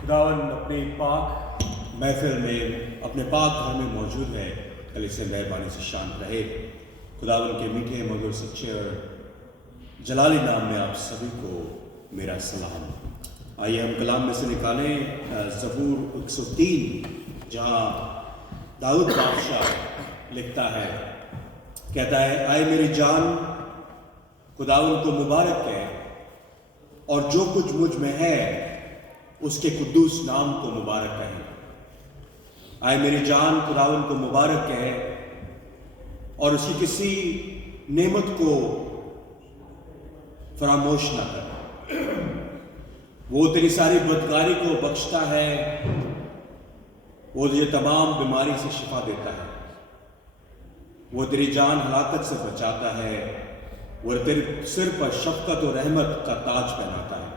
खुदावन अपनी पाक महफिल में अपने पाक घर में मौजूद है। कल इसे मेहरबानी से शांत रहे। खुदावन के मीठे मधुर सच्चे और जलाली नाम में आप सभी को मेरा सलाम। आइए हम कलाम में से निकालें ज़बूर 103, जहाँ दाऊद बादशाह लिखता है, कहता है, आए मेरी जान खुदावन को मुबारक कहे और जो कुछ मुझ में है उसके कुद्दूस नाम को मुबारक कहे। आए मेरी जान खुदावन को मुबारक कहे और उसकी किसी नेमत को फरामोश ना करे। वो तेरी सारी बदकारी को बख्शता है, वो तुझे तमाम बीमारी से शिफा देता है, वो तेरी जान हलाकत से बचाता है, वो तेरे सिर पर शफकत और रहमत का ताज पहनाता है,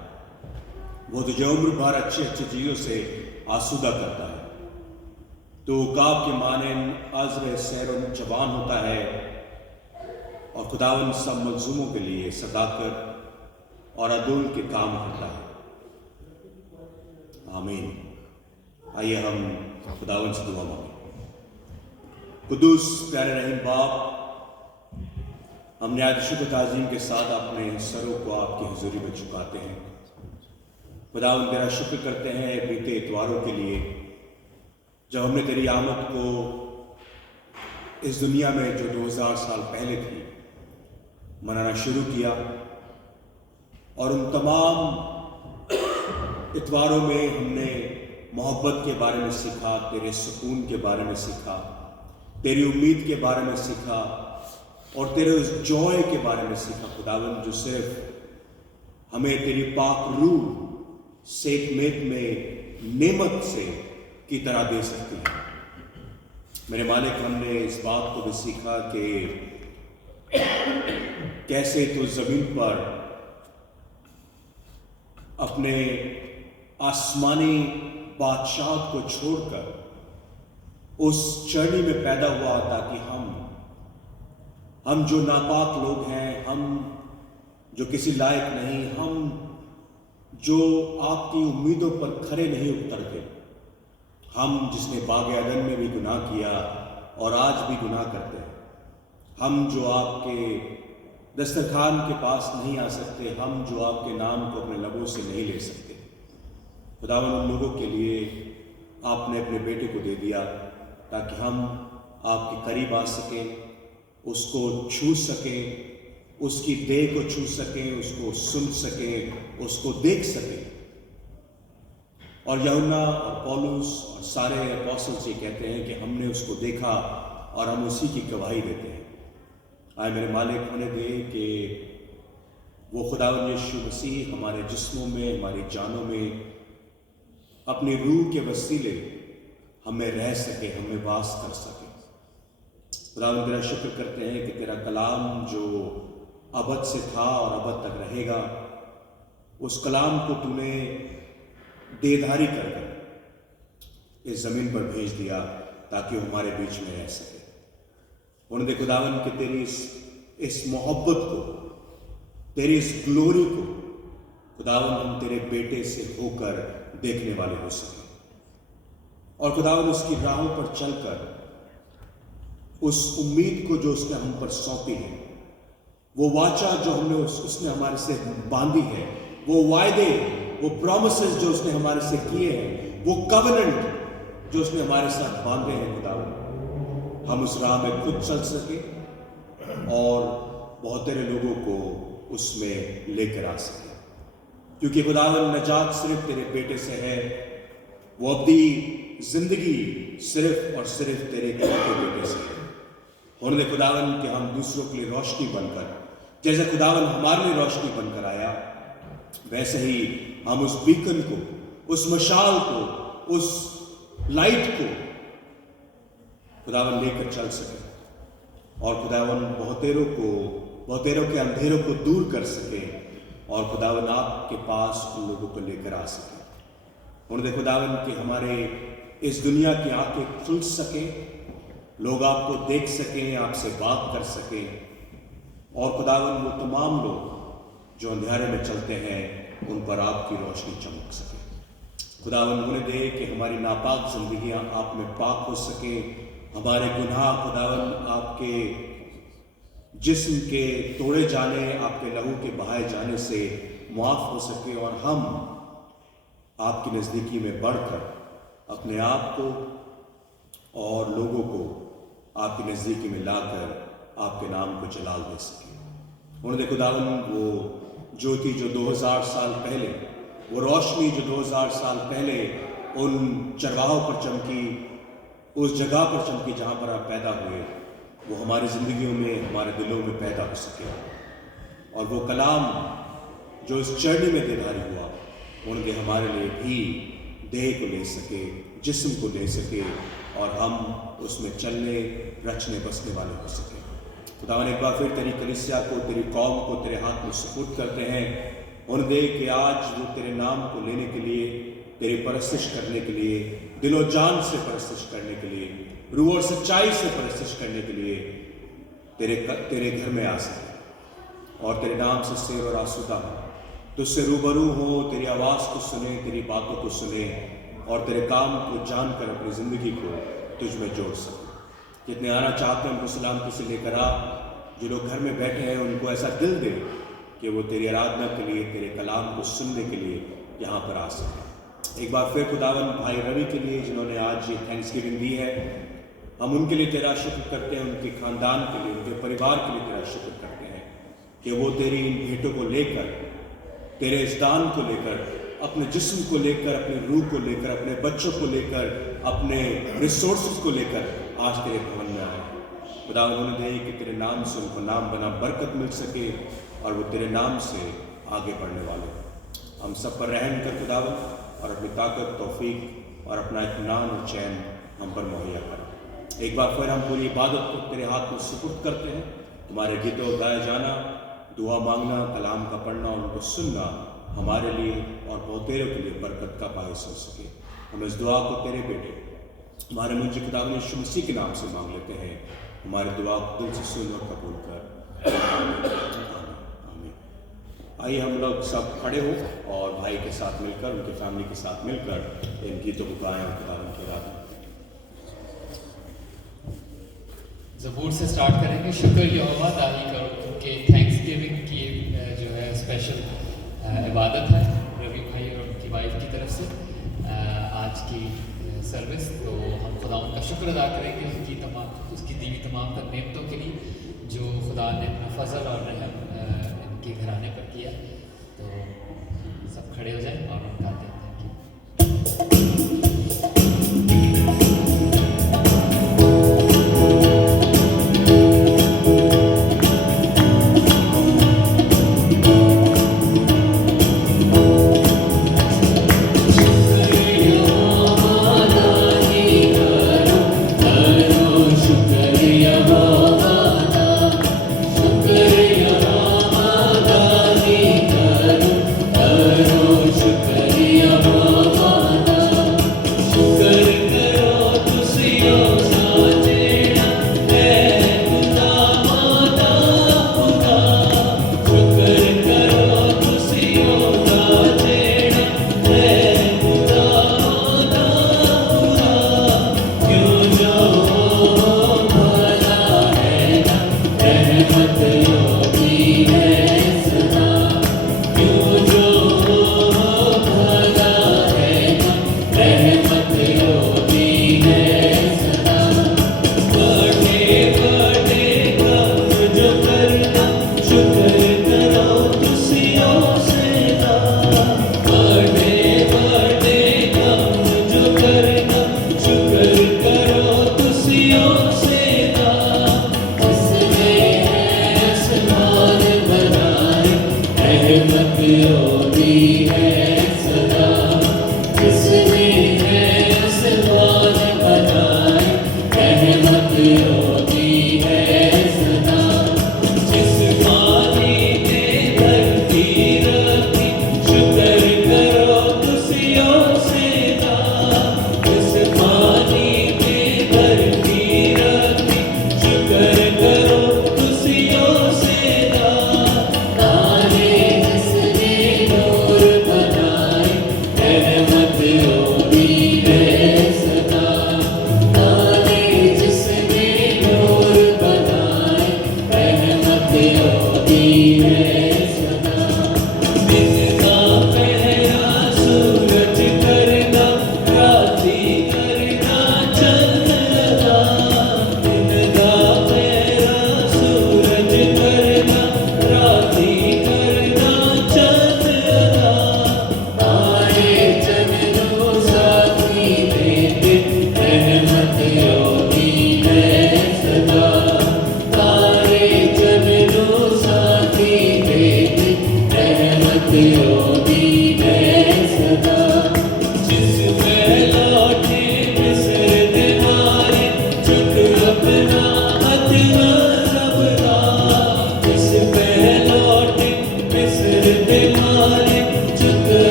वो तुझे उम्र भर अच्छे अच्छे चीज़ों से आसूदा करता है। तो काब के माने आजर सैर जवान होता है और खुदावन सब मलजूमों के लिए सदाकत और अदुल के काम करता है। आमीन। आइए हम खुदावन से दुआ मांगे। कुद्दूस प्यारे रहीम बाप, हमने आज शुक्र ताज़ीम के साथ अपने सरों को आपकी हुजूरी में झुकाते हैं। खुदावन तेरा शुक्र करते हैं बीते इतवारों के लिए, जब हमने तेरी आमद को इस दुनिया में जो 2000 साल पहले थी मनाना शुरू किया, और उन तमाम इतवारों में हमने मोहब्बत के बारे में सीखा, तेरे सुकून के बारे में सीखा, तेरी उम्मीद के बारे में सीखा और तेरे उस जॉय के बारे में सीखा खुदावन, जो सिर्फ हमें तेरी पाक रूह सेकमेत में नेमत से की तरह दे सकती है। मेरे मालिक, हमने इस बात को भी सीखा कि कैसे तो जमीन पर अपने आसमानी बादशाह को छोड़कर उस चरनी में पैदा हुआ ताकि हम जो नापाक लोग हैं, हम जो किसी लायक नहीं, हम जो आपकी उम्मीदों पर खरे नहीं उतरते, हम जिसने बाग अदन में भी गुनाह किया और आज भी गुनाह करते हैं, हम जो आपके दस्तरखान के पास नहीं आ सकते, हम जो आपके नाम को अपने लबों से नहीं ले सकते, खुदावन उन लोगों के लिए आपने अपने बेटे को दे दिया ताकि हम आपके करीब आ सकें, उसको छू सकें, उसकी देह को छू सकें, उसको सुन सकें, उसको देख सकें। और यूहन्ना और पौलुस और सारे अपॉस्टल्स ये कहते हैं कि हमने उसको देखा और हम उसी की गवाही देते हैं। आए मेरे मालिक, होने दे कि वो खुदावंद यीशु मसीह हमारे जिस्मों में, हमारी जानों में अपनी रूह के वसीले हमें रह सके, हमें वास कर सके। खुदावंद तेरा शुक्र करते हैं कि तेरा कलाम जो अबद से था और अबद तक रहेगा, उस कलाम को तूने देधारी कर इस जमीन पर भेज दिया ताकि वो हमारे बीच में रह सके। उन्होंने दे खुदावन कि तेरी इस मोहब्बत को, तेरी इस ग्लोरी को खुदावन हम तेरे बेटे से होकर देखने वाले हो सके, और खुदावन उसकी राहों पर चलकर उस उम्मीद को जो उसने हम पर सौंपी है, वो वाचा जो हमने उसने हमारे से बांधी है, वो वायदे, वो प्रॉमिसेस जो उसने हमारे से किए हैं, वो कवेनेंट जो उसने हमारे साथ बांधे हैं, खुदावन हम उस राह में खुद चल सके और बहुत सारे लोगों को उसमें लेकर आ सके। क्योंकि खुदावन नजात सिर्फ तेरे बेटे से है, वो अब्दी जिंदगी सिर्फ और सिर्फ तेरे बेटे से है। होने दे खुदावन कि हम दूसरों के लिए रोशनी बनकर, जैसे खुदावन हमारे लिए रोशनी बनकर आया, वैसे ही हम उस बीकन को, उस मशाल को, उस लाइट को खुदावन लेकर चल सके और खुदावन बहुतेरों के अंधेरों को दूर कर सके और खुदावन आपके पास उन लोगों को लेकर आ सके। होने दे खुदावन कि हमारे इस दुनिया की आंखें खुल सके, लोग आपको देख सकें, आपसे बात कर सकें, और खुदावन वो तमाम लोग जो अंधेरे में चलते हैं उन पर आपकी रोशनी चमक सके। खुदावन होने दे कि हमारी नापाक जिंदगियां आप में पाक हो सके, हमारे गुनाह खुदावन आपके जिस्म के तोड़े जाने, आपके लहू के बहाए जाने से मुआफ हो सके और हम आपकी नज़दीकी में बढ़कर अपने आप को और लोगों को आपकी नज़दीकी में लाकर आपके नाम को जलाल दे सके। उन्होंने खुदावन वो ज्योति जो 2000 साल पहले, वो रोशनी जो 2000 साल पहले उन चरवाहों पर चमकी, उस जगह पर चमकी जहाँ पर आप पैदा हुए, वो हमारी ज़िंदगियों में, हमारे दिलों में पैदा हो सके। और वो कलाम जो इस चरनी में देधारी हुआ, उनके हमारे लिए भी देह को ले सके, जिस्म को ले सके और हम उसमें चलने, रचने, बसने वाले हो सके। खुदावन एक बार फिर तेरी कलीसिया को, तेरी कौम को तेरे हाथ में सुपुर्द करते हैं। उन दे कि आज वो तेरे नाम को लेने के लिए, तेरी परस्तिश करने के लिए, दिलो जान से परस्तिश करने के लिए, रूह और सच्चाई से परस्तिश करने के लिए तेरे घर में आ सके और तेरे नाम से सेव और आसूदा हो, तुझसे रूबरू हो, तेरी आवाज़ को सुने, तेरी बातों को सुने और तेरे काम को जानकर अपनी ज़िंदगी को तुझ में जोड़ सके। जितने आना चाहते हैं उनको सलामती से लेकर आ। जो लोग घर में बैठे हैं उनको ऐसा दिल दे कि वो तेरी आराधना के लिए, तेरे कलाम को सुनने के लिए यहाँ पर आ सके। एक बार फिर खुदावन भाई रवि के लिए जिन्होंने आज ये थैंक्सगिविंग दी है, हम उनके लिए तेरा शुक्र करते हैं, उनके खानदान के लिए, उनके परिवार के लिए तेरा शुक्र करते हैं कि वो तेरी इन भेंटों को लेकर, तेरे इस दान को लेकर, अपने जिस्म को लेकर, अपने रूह को लेकर, अपने बच्चों को लेकर, अपने रिसोर्सेज को लेकर आज तेरे भवन में आए। खुदा उन्होंने दे कि तेरे नाम से उनको नाम बना बरकत मिल सके और वो तेरे नाम से आगे बढ़ने वाले। हम सब पर रहम कर खुदावन और अपनी ताकत, तौफीक और अपना इत्मीनान और चैन हम पर मुहैया कर। एक बार फिर हम पूरी इबादत को तेरे हाथ में सुपुर्द करते हैं। तुम्हारे गीतों गाया जाना, दुआ मांगना, कलाम का पढ़ना और उनको सुनना हमारे लिए और बहुतेरों के लिए बरकत का बायस हो सके। हम इस दुआ को तेरे बेटे हमारे मुंजी खुदा यीशु मसीह के नाम से मांग लेते हैं। हमारी दुआ को दिल से सुन और कबूल कर। आमीन। आइए हम लोग सब खड़े हो और भाई के साथ मिलकर, उनके फैमिली के साथ मिलकर इन गीतों को गाएं और खुदा की आराधना। ज़बूर से स्टार्ट करेंगे। शुक्र यहोवा दाही करो, क्योंकि थैंक्सगिविंग की जो है स्पेशल इबादत है रवि भाई और उनकी वाइफ की तरफ से आज की सर्विस। तो हम खुदा उनका शुक्र अदा करेंगे उसकी दी हुई तमाम तर नेमतों के लिए जो खुदा ने अपना फजल और रहम इनके घराने पर किया। तो सब खड़े हो जाएं और हम गाते हैं। Shukriya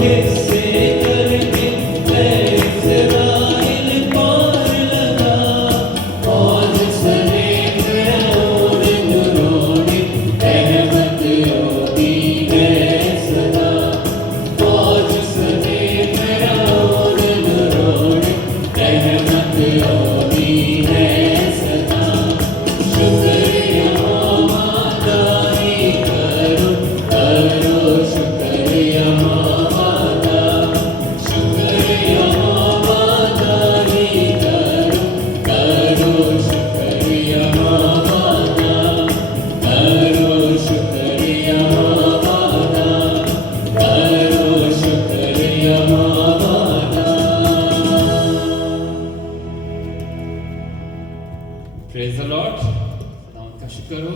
हिस्से करके इज़राइल पार लगा और सने फिरौन दुरोने रहमत होती है सदा और सने फिरौन दुरोने रहमत होती है सदा शुक्रिया मादाई करो करो शुक्रिया मादा शुक्रिया मादाई करो करो शुक्रिया मादा करो शुक्रिया मादा करो शुक्रिया मादा प्रेज द लॉर्ड, खुदावंद का शुक्र हो।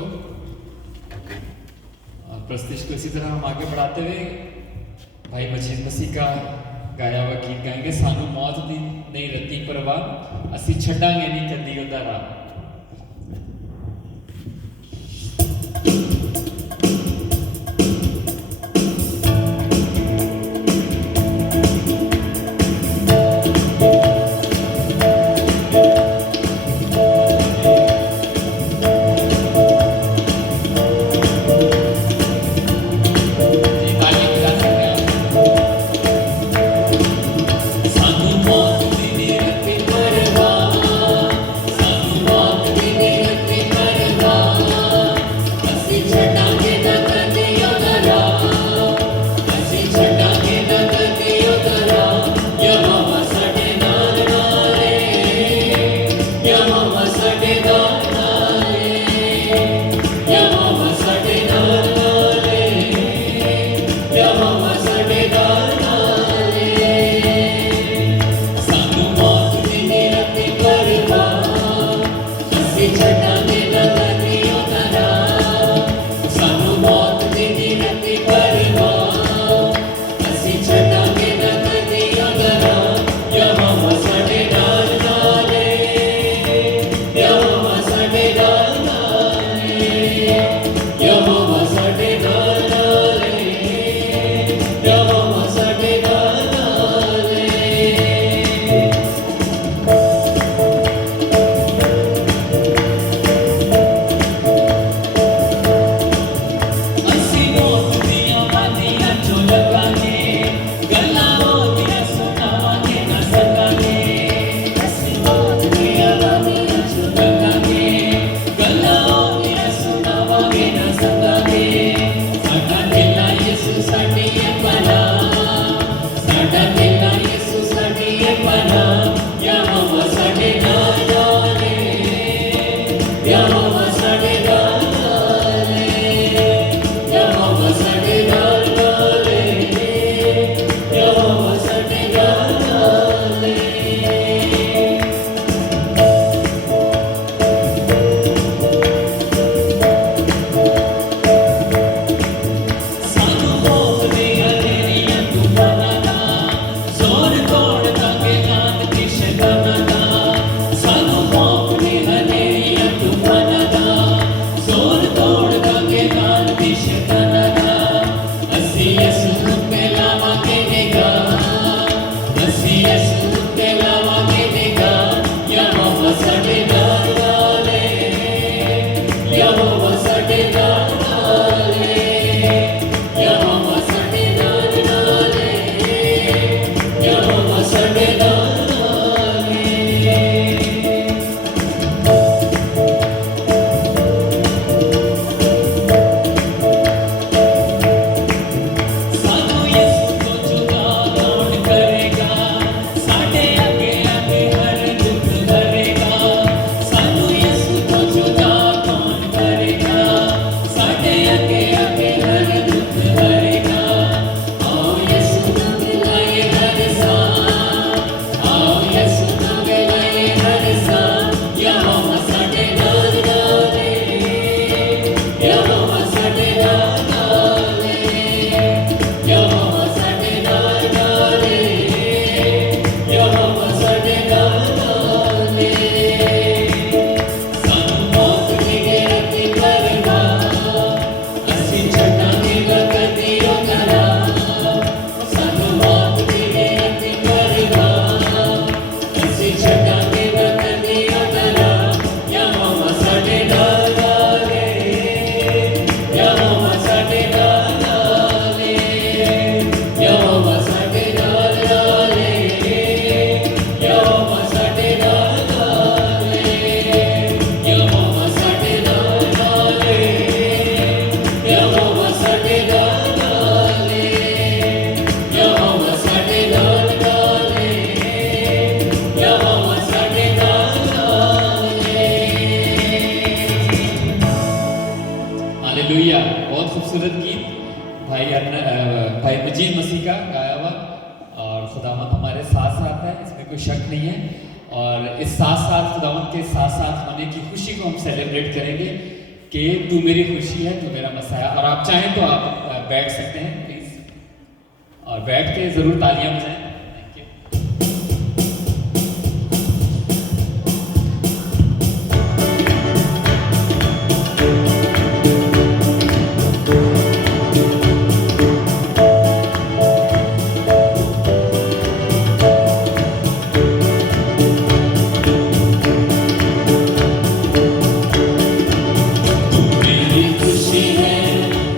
और प्रस्तुति को इसी तरह हम आगे बढ़ाते हुए भाई मजीद मसीह का गाया हुआ गीत गाएंगे। सानू मौत दी नहीं रती परवाह, असी छड्डांगे नहीं कदी ओदा राह। जी, ताली बजा सकते हैं आप। सानू मौत दी नहीं रती परवाह सानू भाई मजीद मसीह का गाया हुआ, और खुदावंद हमारे साथ साथ है, इसमें कोई शक नहीं है। और इस साथ साथ खुदावंद के साथ साथ होने की खुशी को हम सेलिब्रेट करेंगे कि तू मेरी खुशी है, तू मेरा मसाया। और आप चाहें तो आप बैठ सकते हैं प्लीज़, और बैठ के ज़रूर तालियां बजाएं। Thank you. मेरी खुशी है,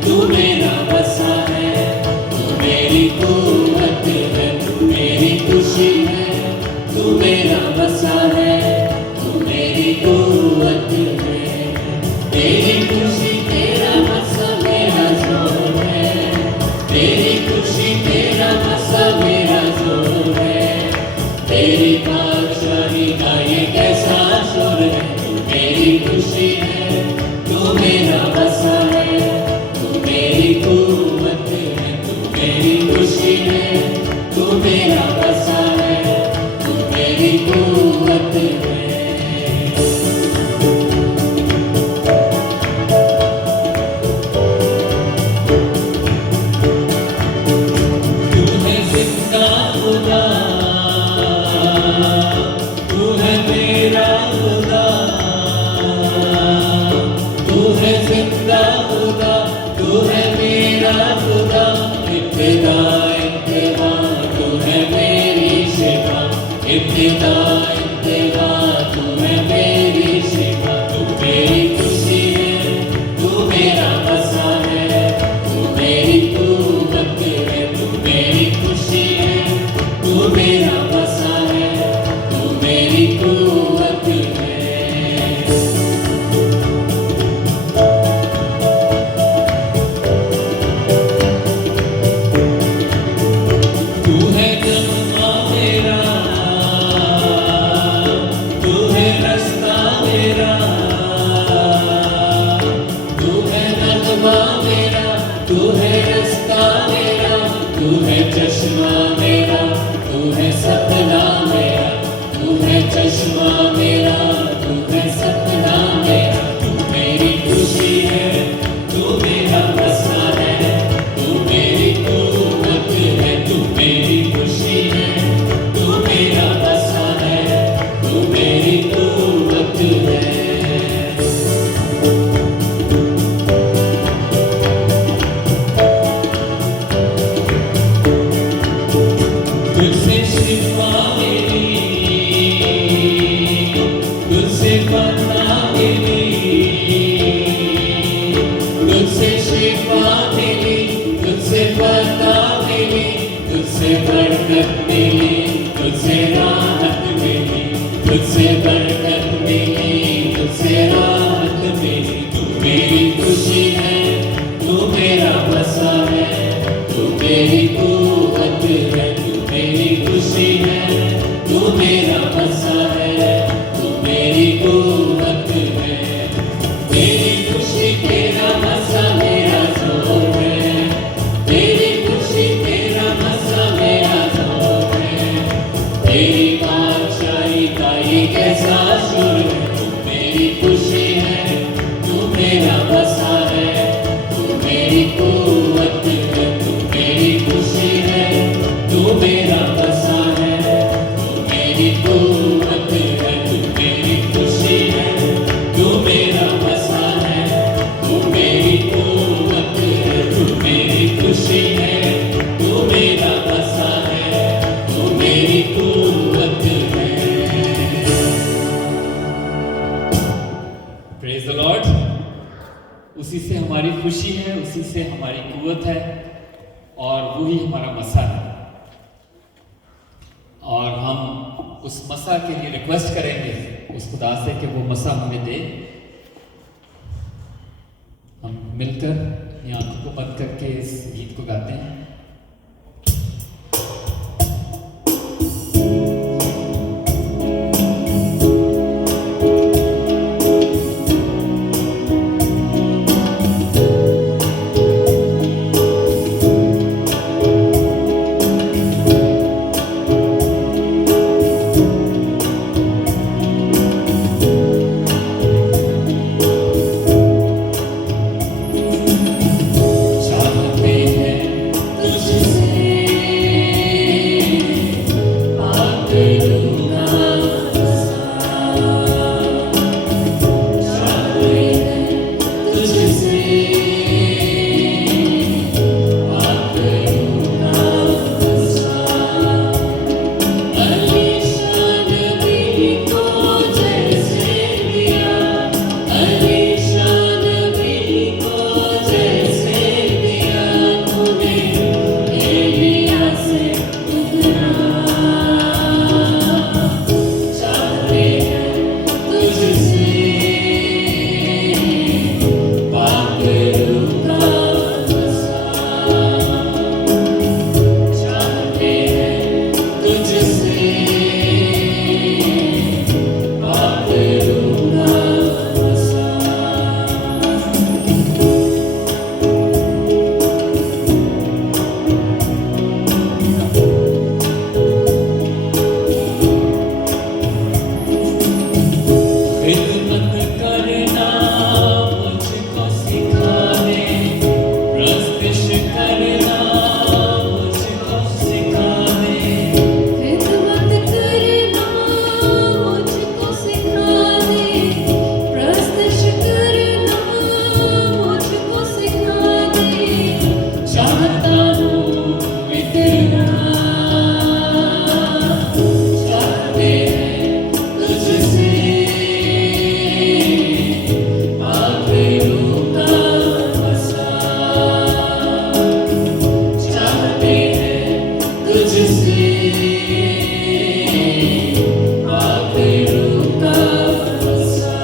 तू मेरा बसा है, तू मेरी कुव्वत है। मेरी खुशी है, तू मेरा बसा है, तू मेरी कुव्वत है। तेरी खुशी तेरा बसा मेरा जोर है, तेरी खुशी तेरा बसा मेरा जोर है। तेरी बादशाही का ये कैसा सुर है। तू मेरी खुशी है, तू मेरा बसा है, तू मेरी कुव्वत है। तू मेरी खुशी है, तू मेरा बसा है, तू मेरी कुव्वत है। तू है जिंदा खुदा, तू है मेरा खुदा, तू है जिंदा खुदा, तू है मेरा खुदा। इब्तिदा इब्तिदा तू है मेरी शिफा, इब्तिदा इब्तिदा तू है मेरी शिफा। तू मेरी खुशी है, तू मेरा बसा है, तू मेरी कुव्वत है। तू मेरी खुशी है, तू मेरा बसा है, तू मेरी कुव्वत है। तू है जन्मा मेरा, तू है रास्ता मेरा, तू है नगमा मेरा, तू है रास्ता मेरा। तू है चश्मा मेरा, तू है सपना मेरा, तू है चश्मा मेरा, तू है सपना मेरा। तू मेरी खुशी है, तू मेरा बसा है, तू मेरी कुव्वत है। तू मेरी खुशी है, तू मेरा बसा है, तू मेरी कुव्वत है। तुझसे शिफा मिली, तुझसे पता मिली, तुझसे शिफा मिली, तुझसे पता मिली, तुझसे बरकत मिली, तुझसे राहत मिली, तुझसे बरकत मिली, तुझसे राहत मिली। तू मेरी खुशी है, तू मेरा बसा है, तू मेरी कुव्वत है। तू मेरी खुशी है, तू मेरा बसा है, तू मेरी कुव्वत है। तेरी खुशी तेरा बसा मेरा जोर है, तेरी खुशी तेरा बसा मेरा जोर है। तेरी बादशाही का ये कैसा सुर है। तू मेरी खुशी है, तू मेरा बसा है, तू मेरी कुव्वत है। तू मेरी खुशी है, तू मेरा बसा है, तू मेरी कुव्वत है। तू मेरी खुशी है, तू मेरा बसा है, तू मेरी कुव्वत है। तू मेरी खुशी है, तू मेरा बसा है, तू मेरी कुव्वत है। Praise the Lord. उसी से हमारी खुशी है, उसी से हमारी कुव्वत है, और वही हमारा मसा है। और हम उस मसा के लिए रिक्वेस्ट करेंगे उस खुदा से कि वो मसा हमें दे। हम मिलकर अपनी आंखों को बंद करके इस गीत को गाते हैं। तुझसे आखिरों का भरोसा।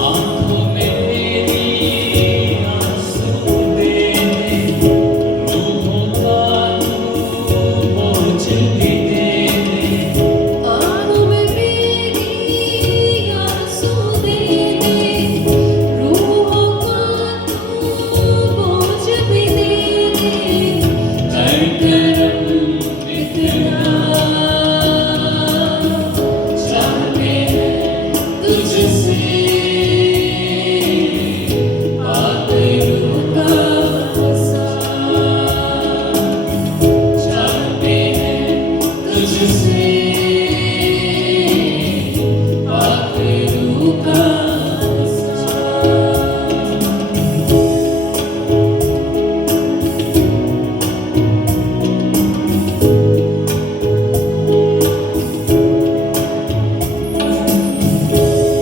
आँखों में तेरी आंसू दे दे, रूहों का तू बोझ भी दे दे। आँखों में मेरी आंसू दे दे, रूहों का तू बोझ भी दे दे। हर करम इतना चाहते हैं तुझसे आखिरों का भरोसा। चाहते हैं तुझसे आखिरों का भरोसा।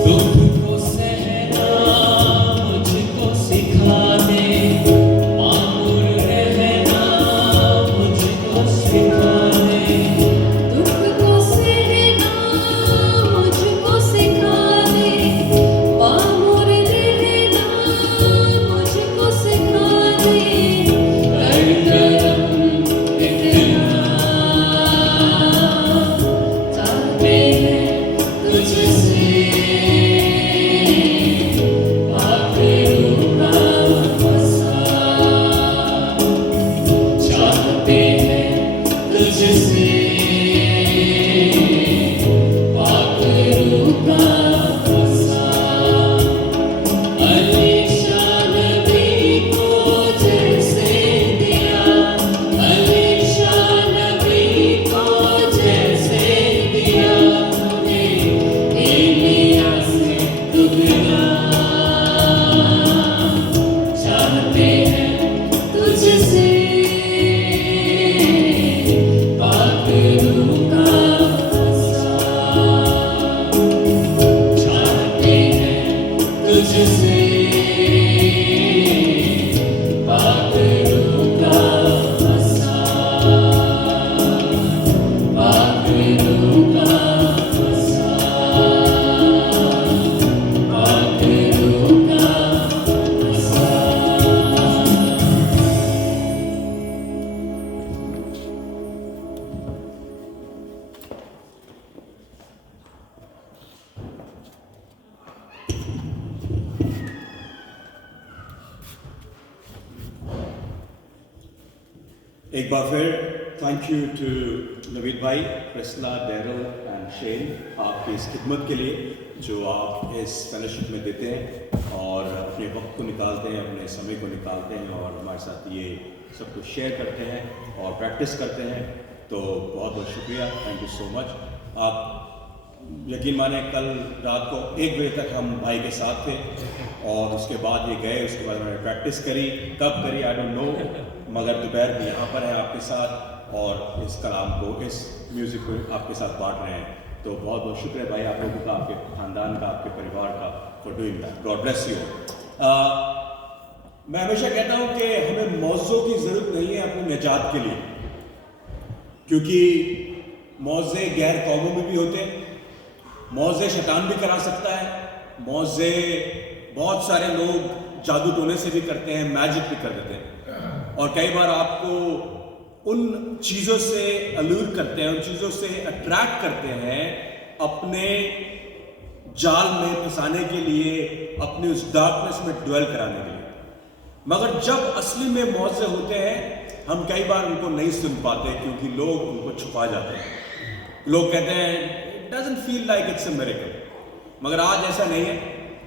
दुख को सहना मुझको सिखा दे, मामूर रहना मुझको सिखा दे। दुख को सहना मुझको सिखा दे, मामूर रहना मुझको सिखा दे। हर करम इतना चाहते हैं तुझसे आखिरों का भरोसा। चाहते हैं तुझसे आखिरों का भरोसा। अलीशान नबी को जैसे दिया, अलीशान नबी को जैसे दिया तूने, एलिया से दुगना चाहते हैं तुझसे आखिरों का भरोसा। चाहते हैं तुझसे आखिरों का भरोसा। आखिरों का भरोसा। आखिरों का भरोसा। एक बार फिर थैंक यू टू नवीद भाई, प्रेस्ला, डेरल एंड शेन आपकी इस खिदमत के लिए जो आप इस फेलोशिप में देते हैं और अपने वक्त को निकालते हैं, अपने समय को निकालते हैं और हमारे साथ ये सब कुछ शेयर करते हैं और प्रैक्टिस करते हैं। तो बहुत बहुत शुक्रिया, थैंक यू सो मच। आप यकीन माने कल रात को 1 बजे तक हम भाई के साथ थे और उसके बाद ये गए, उसके बाद मैंने प्रैक्टिस करी, कब करी आई डोंट नो, मगर दोपहर में यहाँ पर है आपके साथ और इस कलाम को, इस म्यूज़िक को आपके साथ बांट रहे हैं। तो बहुत बहुत शुक्रिया भाई आप लोगों का, आपके ख़ानदान का, आपके परिवार का for doing that. God bless you. मैं हमेशा कहता हूँ कि हमें मौज़ों की ज़रूरत नहीं है अपनी निजात के लिए, क्योंकि मौज़े गैर कौमों में भी होते हैं, मौज़े शैतान भी करा सकता है, मौज़े बहुत सारे लोग जादू टोने से भी करते हैं, मैजिक भी कर देते हैं और कई बार आपको उन चीज़ों से अलूर करते हैं, उन चीज़ों से अट्रैक्ट करते हैं अपने जाल में फंसाने के लिए, अपने उस डार्कनेस में ड्वेल कराने के लिए। मगर जब असली में मौज़े होते हैं हम कई बार उनको नहीं सुन पाते क्योंकि लोग उनको छुपा जाते हैं। लोग कहते हैं it doesn't feel like it's a miracle, मगर आज ऐसा नहीं है।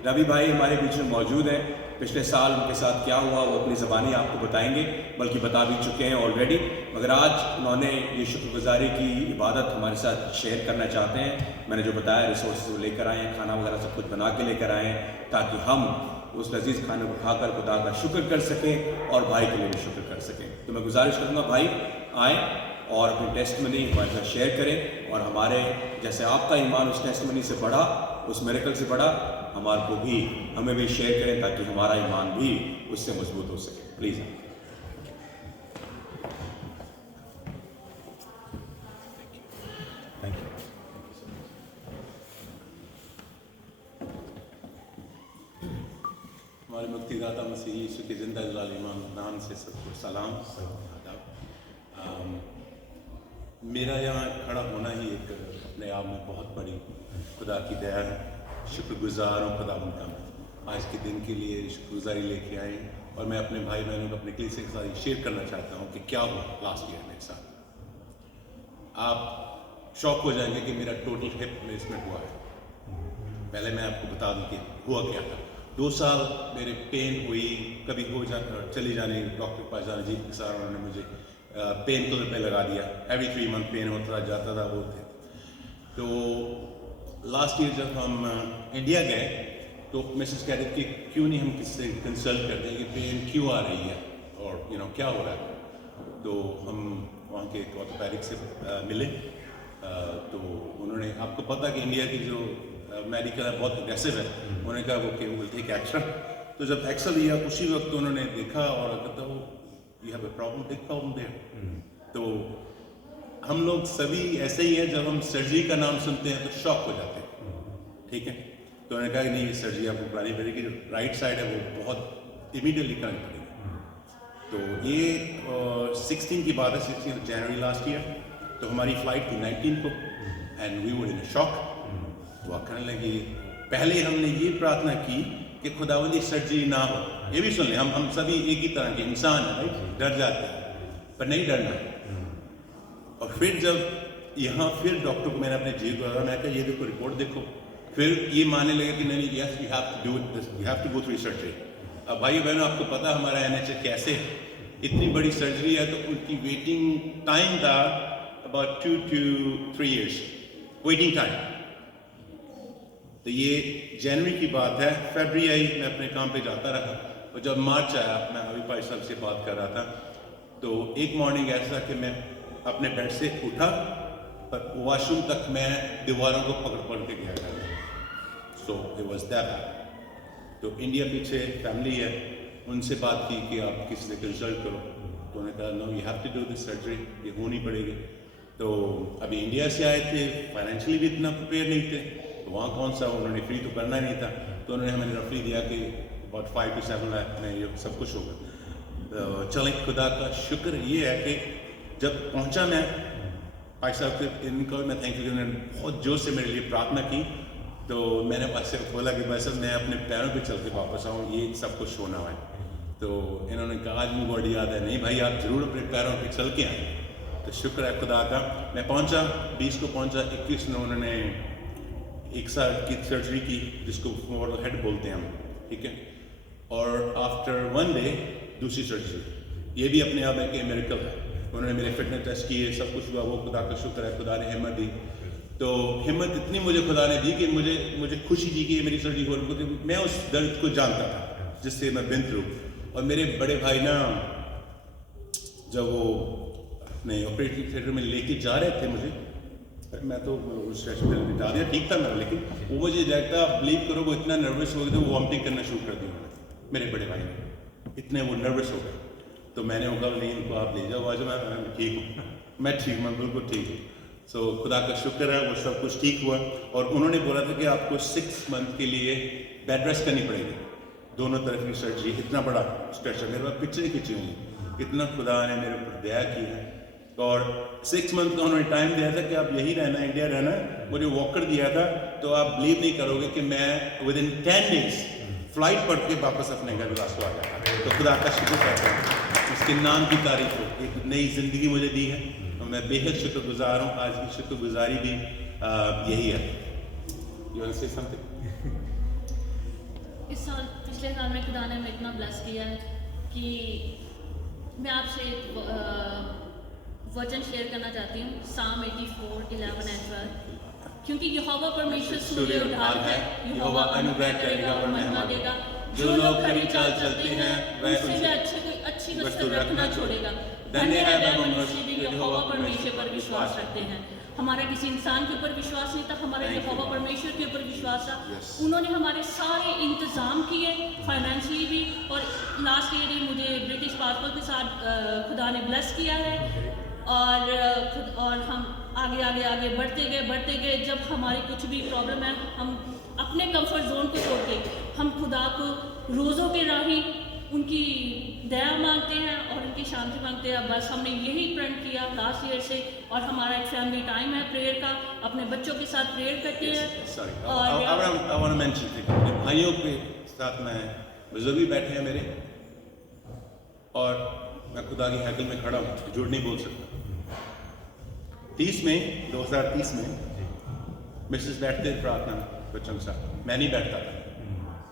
रवि भाई हमारे बीच में मौजूद हैं, पिछले साल उनके साथ क्या हुआ वो अपनी ज़बानी आपको बताएंगे, बल्कि बता भी चुके हैं ऑलरेडी, मगर आज उन्होंने ये शुक्रगुजारी की इबादत हमारे साथ शेयर करना चाहते हैं। मैंने जो बताया रिसोर्सेज लेकर आए हैं, खाना वगैरह सब कुछ बना के लेकर आए हैं ताकि हम उस लजीज खाने को खाकर खुदा का शुक्र कर सकें और भाई के लिए भी शुक्र कर सकें। तो मैं गुजारिश करूँगा भाई आए और अपनी टेस्टमनी हमारे साथ शेयर करें, और हमारे जैसे आपका ईमान उस टेस्टमनी से बढ़ा, उस मिरेकल से बढ़ा, हमें भी शेयर करें ताकि हमारा ईमान भी उससे मजबूत हो सके। प्लीज़। Thank you. हमारे मुक्तिदाता मसीह यीशु के जिंदा इमाम नाम से सबको सलाम, आदाब। मेरा यहाँ खड़ा होना ही एक अपने आप में बहुत बड़ी खुदा की दया है। शुक्रगुजार हूँ खुदा उनका, आज के दिन के लिए शुक्रगुजारी लेके आए, और मैं अपने भाई बहनों को अपने कलीसिया के साथ शेयर करना चाहता हूँ कि क्या हुआ लास्ट ईयर मेरे साथ। आप शॉक हो जाएंगे कि मेरा टोटल हिप रिप्लेसमेंट हुआ है। पहले मैं आपको बता दूँ कि हुआ क्या था। 2 साल मेरे पेन हुई, कभी चली जाने डॉक्टर के पास जाने, जी के साथ उन्होंने मुझे पेन किलर पे लगा दिया। एवरी 3 मंथ पेन होता जाता था, वो थे। तो लास्ट ईयर जब हम इंडिया गए तो मिसेस कह रही थी कि क्यों नहीं हम किससे कंसल्ट करते हैं कि पेन क्यों आ रही है और क्या हो रहा है। तो हम वहाँ के एक ऑर्थोपेडिक से मिले। तो उन्होंने, आपको पता कि इंडिया की जो मेडिकल है बहुत अग्रेसिव है, उन्होंने कहा वो कि विल टेक एक्शन। तो जब एक्शन लिया उसी वक्त उन्होंने देखा और कहता वो you have a problem, big problem there. तो हम लोग सभी ऐसे ही हैं, जब हम सर्जरी का नाम सुनते हैं तो शॉक हो जाते हैं, ठीक है। तो उन्होंने कहा कि नहीं, ये सर्जरी आपको करानी पड़ेगी, जो राइट साइड है वो बहुत इमीडिएटली करानी पड़ेगी। तो ये 16 की बात है, 16 जनवरी लास्ट ईयर। तो हमारी फ्लाइट थी 19 को, and we were in shock. तो कहने लगी, पहले हमने ये प्रार्थना की कि खुदावंदी सर्जरी ना हो। ये भी सुन लें, हम सभी एक ही तरह के इंसान हैं, राइट, डर जाते हैं, पर नहीं डरना। और फिर जब यहाँ फिर डॉक्टर को मैंने अपने जेब को, मैं कहा ये देखो रिपोर्ट देखो, फिर ये मानने लगे कि नहीं, yes you have to do this, you have to go through surgery. अब भाई बहनों, आपको पता हमारा NHS कैसे है, इतनी बड़ी सर्जरी है, तो उनकी वेटिंग टाइम था about 2 to 3 years waiting time. तो ये जनवरी की बात है। फरवरी आई, मैं अपने काम पे जाता रहा, और जब मार्च आया, मैं अभी भाई साहब से बात कर रहा था, तो एक मॉर्निंग ऐसा कि मैं अपने बेड से उठा, पर वॉशरूम तक मैं दीवारों को पकड़ के गया था। So it was that. तो इंडिया पीछे फैमिली है, उनसे बात की कि आप किसी से कंसल्ट करो। तो उन्होंने कहा no, you have to do this surgery, ये होनी पड़ेगी। तो अभी इंडिया से आए थे, फाइनेंशियली भी इतना प्रिपेयर नहीं थे, तो वहाँ कौन सा, उन्होंने फ्री तो करना नहीं था। तो उन्होंने हमें रफली दिया कि अबाउट 5 to 7 लाख में ये सब कुछ होगा। तो चलें, खुदा का शुक्र ये है कि जब पहुँचा मैं भाई साहब के इनको मैं थैंक यू, उन्होंने बहुत जोर से मेरे लिए प्रार्थना की। तो मैंने भाई से बोला कि भाई साहब मैं अपने पैरों पे चल के वापस आऊँ, ये सब कुछ होना है। तो इन्होंने कहा आज मुझे बॉडी याद है, नहीं भाई आप ज़रूर अपने पैरों पे चल के आए। तो शुक्र है खुदा का। मैं पहुँचा, 20 को पहुँचा, 21 में उन्होंने 1 साल की सर्जरी की, जिसको मोरल हेड बोलते हैं हम, ठीक है। और आफ्टर 1 डे दूसरी सर्जरी, ये भी अपने आप एक मिरेकल है। उन्होंने मेरे फिटनेस टेस्ट किए, सब कुछ हुआ, वो खुदा का शुक्र है, खुदा ने हिम्मत दी। तो हिम्मत इतनी मुझे खुदा ने दी कि मुझे खुशी थी कि मेरी सर्जरी हो रही। मैं उस दर्द को जानता था जिससे मैं बिन थ्रू। और मेरे बड़े भाई ना, जब वो अपने ऑपरेटिंग थिएटर में लेके जा रहे थे मुझे, मैं तो उस स्टेशन पर बिठा दिया, ठीक था मेरा, लेकिन वो मुझे देखता, बिलीव करो वो इतना नर्वस हो गया, वो वॉमिटिंग करना शुरू कर दिया उन्होंने, मेरे बड़े भाई ने, इतने वो नर्वस हो गए। तो मैंने वो कहा नहीं, इनको आप ले जाओ, आज मैं ठीक हूँ, मैं ठीक हूँ, मैं बिल्कुल ठीक हूँ। सो खुदा का शुक्र है, वो सब कुछ ठीक हुआ। और उन्होंने बोला था कि आपको 6 मंथ के लिए बेड रेस्ट करनी पड़ेगी, दोनों तरफ की सर्जरी, इतना बड़ा स्ट्रेचर, मेरे पास पिक्चर खींची हुई, इतना खुदा ने मेरे ऊपर दया की है। और 6 मंथ का उन्होंने टाइम दिया था कि आप यही रहना, इंडिया रहना। मुझे वॉकर दिया था, तो आप बिलीव नहीं करोगे कि मैं विद इन 10 days फ्लाइट पढ़ के वापस अपने घर वापस आ गया। तो खुदा का शुक्र करता हूँ, उसके नाम की तारीफ हो, एक नई ज़िंदगी मुझे दी है, और मैं बेहद शुक्रगुजार हूँ। आज की शुक्रगुजारी भी यही है। You want to say something? इस साल, पिछले साल में खुदा ने हमें इतना ब्लेस किया है कि मैं आपसे वचन शेयर करना चाहती हूँ, साम 84, 11 and 12। क्योंकि यहोवा परमेश्वर सूर्य उद्धार है, यहोवा अनुग्रह करेगा और महिमा देगा। जो लोग खरी चाल चलते हैं वह उनसे अच्छी वस्तु रखना छोड़ेगा। धन्य है वह मनुष्य जो यहोवा परमेश्वर पर विश्वास रखते हैं। हमारा किसी इंसान के ऊपर विश्वास नहीं था, हमारा यहोवा परमेश्वर के ऊपर विश्वास था। उन्होंने हमारे सारे इंतजाम किए, फाइनेंशियली भी, और लास्ट ईयर ही मुझे ब्रिटिश पासपोर्ट के साथ खुदा ने ब्लेस किया है। और हम आगे बढ़ते गए। जब हमारी कुछ भी प्रॉब्लम है, हम अपने कंफर्ट जोन को छोड़ के हम खुदा को रोज़ों के राही उनकी दया मांगते हैं और उनकी शांति मांगते हैं। बस हमने यही प्रण किया लास्ट ईयर से, और हमारा एक फैमिली टाइम है प्रेयर का, अपने बच्चों के साथ प्रेयर करते हैं। I want to mention thing. अपने भाइयों के साथ में बुजुर्ग भी बैठे हैं मेरे, और मैं खुदा की हैकल में खड़ा हूँ, झूठ नहीं बोल सकता। 2030 में मिसेस बैठते प्रार्थना बच्चों के साथ, मैं नहीं बैठता था।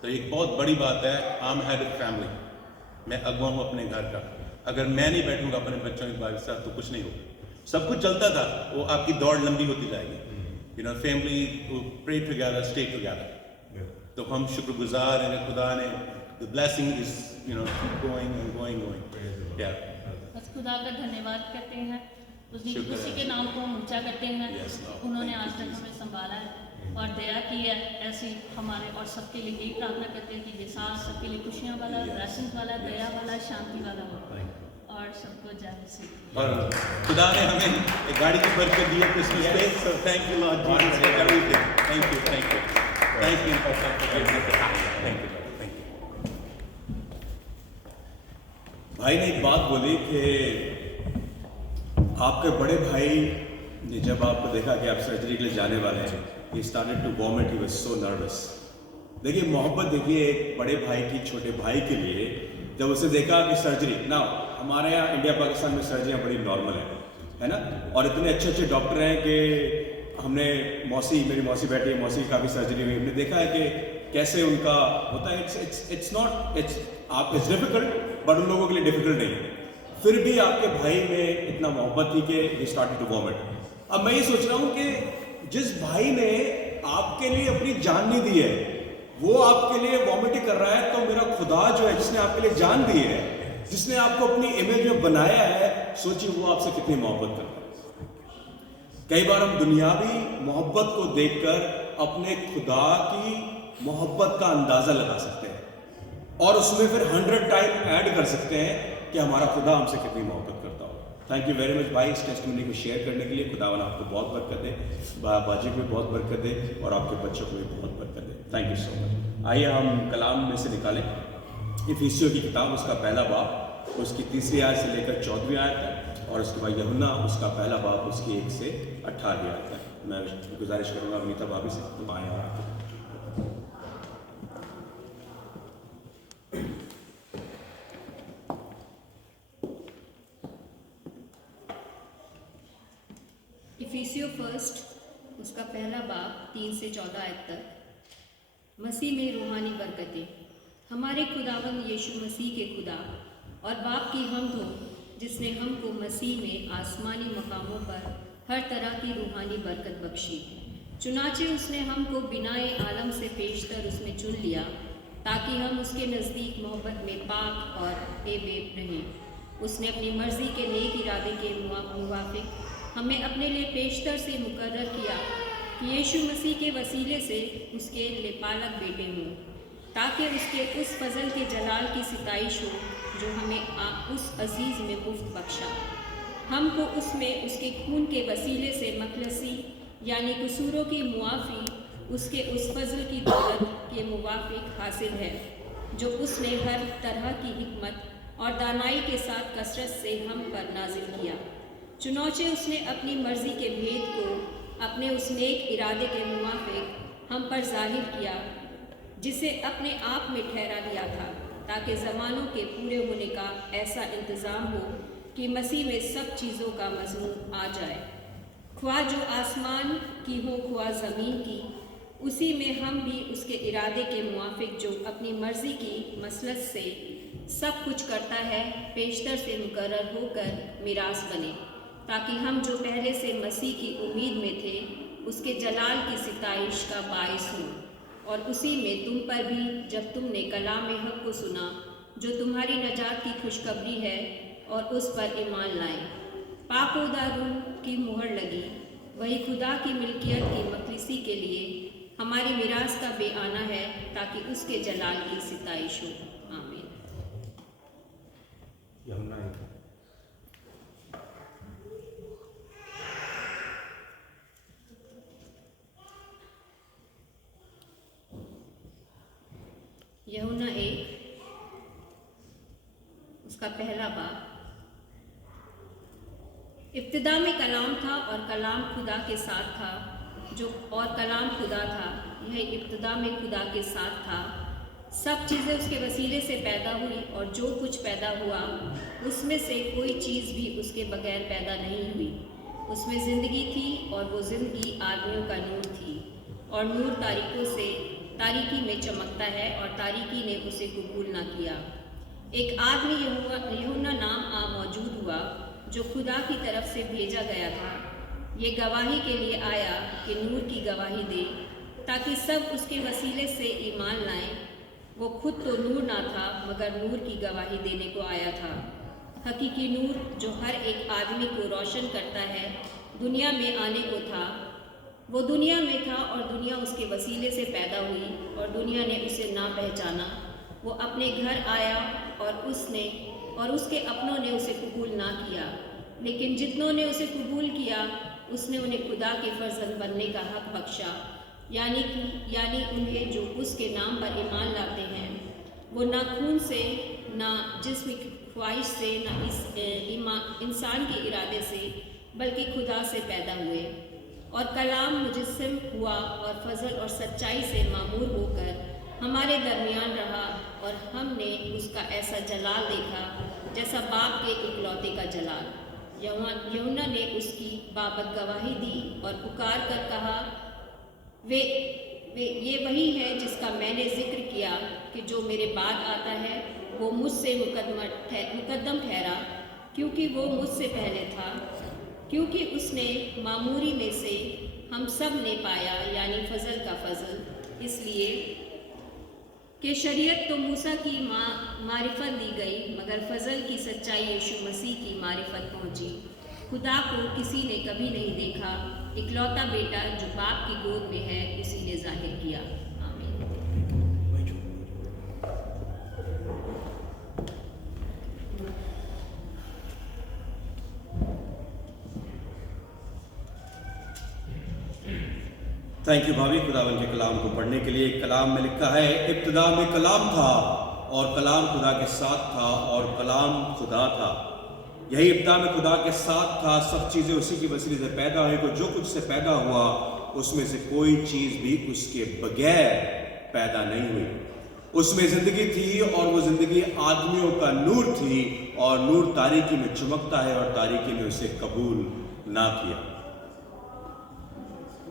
तो एक बहुत बड़ी बात है, I'm head of family, मैं अगुआ हूँ अपने घर का। अगर मैं नहीं बैठूंगा अपने बच्चों के साथ तो कुछ नहीं होगा। सब कुछ चलता था, वो आपकी दौड़ लंबी होती जाएगी। Family pray together, stay together. तो हम शुक्रगुजार हैं खुदा ने, the blessing is going and going. Yeah. बस खुदा का धन्यवाद करते हैं, उसी के नाम को हम ऊंचा करते हैं। उन्होंने आज तक हमें संभाला है और दया की है। ऐसी हमारे और सबके लिए यही प्रार्थना करते हैं कि ये साल सबके लिए खुशियाँ वाला, ब्लेसिंग्स वाला, दया वाला, शांति वाला हो, और सबको जय मसीह। और खुदा ने हमें एक गाड़ी की बरकत दी है क्रिसमस पे, so thank you Lord Jesus for everything. Thank you. Thank you for भाई ने एक बात बोली कि आपके बड़े भाई ने जब आपको देखा कि आप सर्जरी के लिए जाने वाले हैं, he started to vomit, he was so nervous. देखिए मोहब्बत, देखिए एक बड़े भाई की छोटे भाई के लिए, जब उसे देखा कि सर्जरी ना, हमारे यहाँ इंडिया पाकिस्तान में सर्जरियाँ बड़ी नॉर्मल है ना, और इतने अच्छे डॉक्टर हैं कि हमने मेरी मौसी बैठी है, मौसी की काफ़ी सर्जरी हुई, हमने देखा है कि कैसे उनका होता है। इट्स डिफिकल्ट, बट उन लोगों के लिए डिफिकल्ट नहीं है। फिर भी आपके भाई में इतना मोहब्बत थी कि he started to vomit. अब मैं ये सोच रहा हूँ कि जिस भाई ने आपके लिए अपनी जान नहीं दी है, वो आपके लिए वॉमिटिंग कर रहा है, तो मेरा खुदा जो है, जिसने आपके लिए जान दी है, जिसने आपको अपनी इमेज में बनाया है, सोचिए वो आपसे कितनी मोहब्बत करता है। कई बार हम दुनियावी मोहब्बत को देखकर अपने खुदा की मोहब्बत का अंदाजा लगा सकते हैं, और उसमें फिर 100 टाइम ऐड कर सकते हैं कि हमारा खुदा हमसे कितनी मोहब्बत करता हो। थैंक यू वेरी मच भाई, इस टेस्टिमनी को शेयर करने के लिए। खुदावन आपको बहुत बरकत दे, बाजी को भी बहुत बरकत दे, और आपके बच्चों को भी बहुत बरकत दे। Thank you so much. आइए हम कलाम में से निकालें इफिसियों की किताब, उसका पहला बाब, उसकी 3री आयत से लेकर 14वीं आयत तक, और उसके बाद यूहन्ना उसका पहला बाब, उसकी 1 से 18वीं आयत तक। मैं गुजारिश करूँगा अनीता भाभी से, तुम आए हो। इफिसियो 1 उसका पहला बाब 3 से 14 आयत तक। मसीह में रूहानी बरकतें। हमारे खुदावंद यीशु मसीह के खुदा और बाप की हमद हो, जिसने हमको मसीह में आसमानी मकामों पर हर तरह की रूहानी बरकत बख्शी। चुनाचे उसने हमको बिनाए आलम से पेशतर उसमें चुन लिया, ताकि हम उसके नज़दीक मोहब्बत में पाक और बेबेब रहें। उसने अपनी मर्ज़ी के नेक इरादे के मुवाफिक हमें अपने लिए पेशतर से मुकर्रर किया कि यीशु मसीह के वसीले से उसके लेपालक बेटे हों, ताकि उसके उस फजल के जलाल की सिताइश हो जो हमें उस अजीज़ में मुफ्त बख्शा। हमको उसमें उसके खून के वसीले से मखलसी यानी कसूरों की मुआफ़ी उसके उस फजल की दौलत के मुवाफिक हासिल है, जो उसने हर तरह की हिकमत और दानाई के साथ कसरत से हम पर नाजिल किया। चुनाचे उसने अपनी मर्ज़ी के भेद को अपने उस नेक इरादे के मुवाफिक हम पर जाहिर किया, जिसे अपने आप में ठहरा दिया था, ताकि ज़मानों के पूरे होने का ऐसा इंतज़ाम हो कि मसीह में सब चीज़ों का मज़मून आ जाए। ख्वाह जो आसमान की हो ख्वाह ज़मीन की, उसी में हम भी उसके इरादे के मुवाफिक जो अपनी मर्ज़ी की मसलत से सब कुछ करता है, पेशतर से मुकर्रर होकर मिरास बने, ताकि हम जो पहले से मसीह की उम्मीद में थे उसके जलाल की सिताइश का बाइस हों। और उसी में तुम पर भी, जब तुमने कलाम हक़ को सुना जो तुम्हारी नजात की खुशखबरी है, और उस पर ईमान लाएं। पाकूदा रूह की मुहर लगी, वही खुदा की मिल्कियत की मखलिसी के लिए हमारी मिरास का बेआना है, ताकि उसके जलाल की सिताइश हो। आमीन। यूहन्ना 1 उसका पहला बाब। इब्तिदा में कलाम था और कलाम खुदा के साथ था, और कलाम खुदा था। यह इब्तिदा में खुदा के साथ था। सब चीज़ें उसके वसीले से पैदा हुई, और जो कुछ पैदा हुआ उसमें से कोई चीज़ भी उसके बगैर पैदा नहीं हुई। उसमें ज़िंदगी थी, और वो ज़िंदगी आदमियों का नूर थी, और नूर तारीकी में चमकता है, और तारीकी ने उसे कबूल न किया। एक आदमी यूहन्ना नाम मौजूद हुआ, जो खुदा की तरफ से भेजा गया था। ये गवाही के लिए आया कि नूर की गवाही दे, ताकि सब उसके वसीले से ईमान लाएं। वो खुद तो नूर ना था, मगर नूर की गवाही देने को आया था। हकीकी नूर, जो हर एक आदमी को रोशन करता है, दुनिया में आने को था। वो दुनिया में था, और दुनिया उसके वसीले से पैदा हुई, और दुनिया ने उसे ना पहचाना। वो अपने घर आया, और उसके अपनों ने उसे कबूल ना किया। लेकिन जितनों ने उसे कबूल किया, उसने उन्हें खुदा के फर्जंद बनने का हक बख्शा, यानी उन्हें जो उसके नाम पर ईमान लाते हैं। वो ना खून से, ना जिस्म की ख्वाहिश से, ना इंसान के इरादे से, बल्कि खुदा से पैदा हुए। और कलाम मुजस्सिम हुआ, और फजल और सच्चाई से मामूर होकर हमारे दरमियान रहा, और हमने उसका ऐसा जलाल देखा जैसा बाप के इकलौते का जलाल। यूहन्ना ने उसकी बाबत गवाही दी और पुकार कर कहा, ये वही है जिसका मैंने जिक्र किया कि जो मेरे बाद आता है वो मुझसे मुकद्दम ठहरा, क्योंकि वो मुझसे पहले था। क्योंकि उसने मामूरी में से हम सब ने पाया, यानी फजल का फजल। इसलिए कि शरीयत तो मूसा की मारिफत दी गई, मगर फजल की सच्चाई यीशु मसीह की मारिफत पहुंची। खुदा को किसी ने कभी नहीं देखा, इकलौता बेटा जो बाप की गोद में है, उसी ने जाहिर किया। आमीन। थैंक यू भाभी खुदावन के कलाम को पढ़ने के लिए। कलाम में लिखा है, इब्तिदा में कलाम था, और कलाम खुदा के साथ था, और कलाम खुदा था। यही इब्तिदा में खुदा के साथ था। सब चीज़ें उसी की वसीले से पैदा हुई। को जो कुछ से पैदा हुआ उसमें से कोई चीज़ भी उसके बगैर पैदा नहीं हुई। उसमें ज़िंदगी थी, और वो ज़िंदगी आदमियों का नूर थी, और नूर तारीकी में चमकता है, और तारीकी ने उसे कबूल ना किया।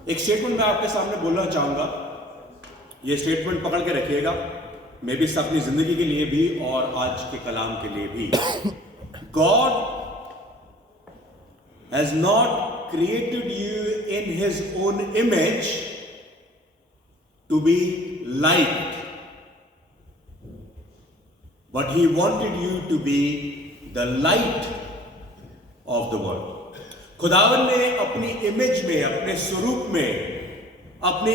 एक स्टेटमेंट मैं आपके सामने बोलना चाहूँगा। ये स्टेटमेंट पकड़ के रखिएगा, मे बी अपनी ज़िंदगी के लिए भी और आज के कलाम के लिए भी। God has not created you in His own image to be liked, but He wanted you to be the light of the world. खुदावन ने अपनी इमेज में, अपने स्वरूप में, अपनी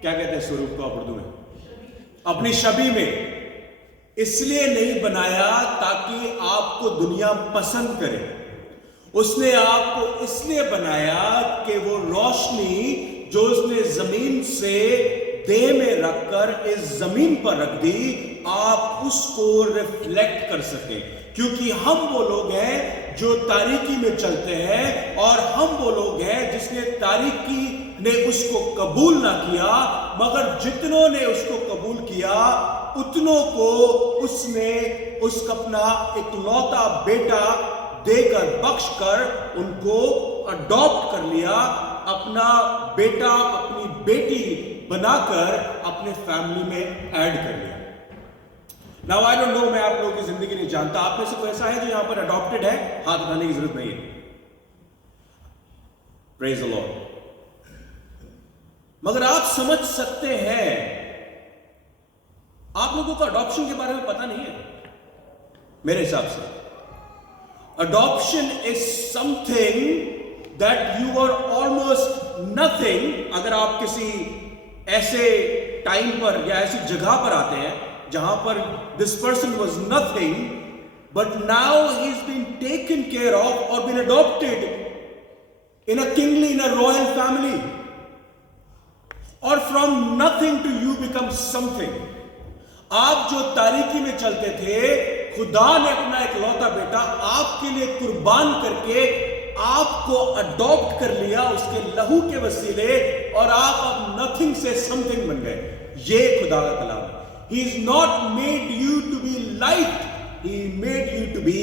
क्या कहते हैं स्वरूप को आप उर्दू में, अपनी छवि में इसलिए नहीं बनाया ताकि आपको दुनिया पसंद करे। उसने आपको इसलिए बनाया कि वो रोशनी जो उसने जमीन से देह में रखकर इस जमीन पर रख दी, आप उसको रिफ्लेक्ट कर सके। क्योंकि हम वो लोग हैं जो तारीकी में चलते हैं, और हम वो लोग हैं जिसने तारीकी ने उसको कबूल ना किया, मगर जितनों ने उसको कबूल किया उतनों को उसने उसका अपना इकलौता बेटा देकर, बख्श कर उनको अडॉप्ट कर लिया, अपना बेटा अपनी बेटी बनाकर अपने फैमिली में ऐड कर लिया। नाउ आई डोंट नो, मैं आप लोगों की जिंदगी नहीं जानता। आप में से कोई ऐसा है जो यहां पर अडॉप्टेड है? हाथ उठाने की जरूरत नहीं है। Praise the Lord. मगर आप समझ सकते हैं, आप लोगों को अडॉप्शन के बारे में पता नहीं है मेरे हिसाब से। Adoption is something that you are almost nothing. अगर आप किसी ऐसे टाइम पर या ऐसी जगह पर आते हैं जहां पर this person was nothing, but now he's been taken care of or been adopted in a kingly, in a royal family, or from nothing to you become something. आप जो तारीकी में चलते थे, खुदा ने अपना इकलौता बेटा आपके लिए कुर्बान करके आपको अडॉप्ट कर लिया उसके लहू के वसीले, और आप अब नथिंग से समथिंग बन गए। ये खुदा का कलाम है। He is not made you to be light, he made you to be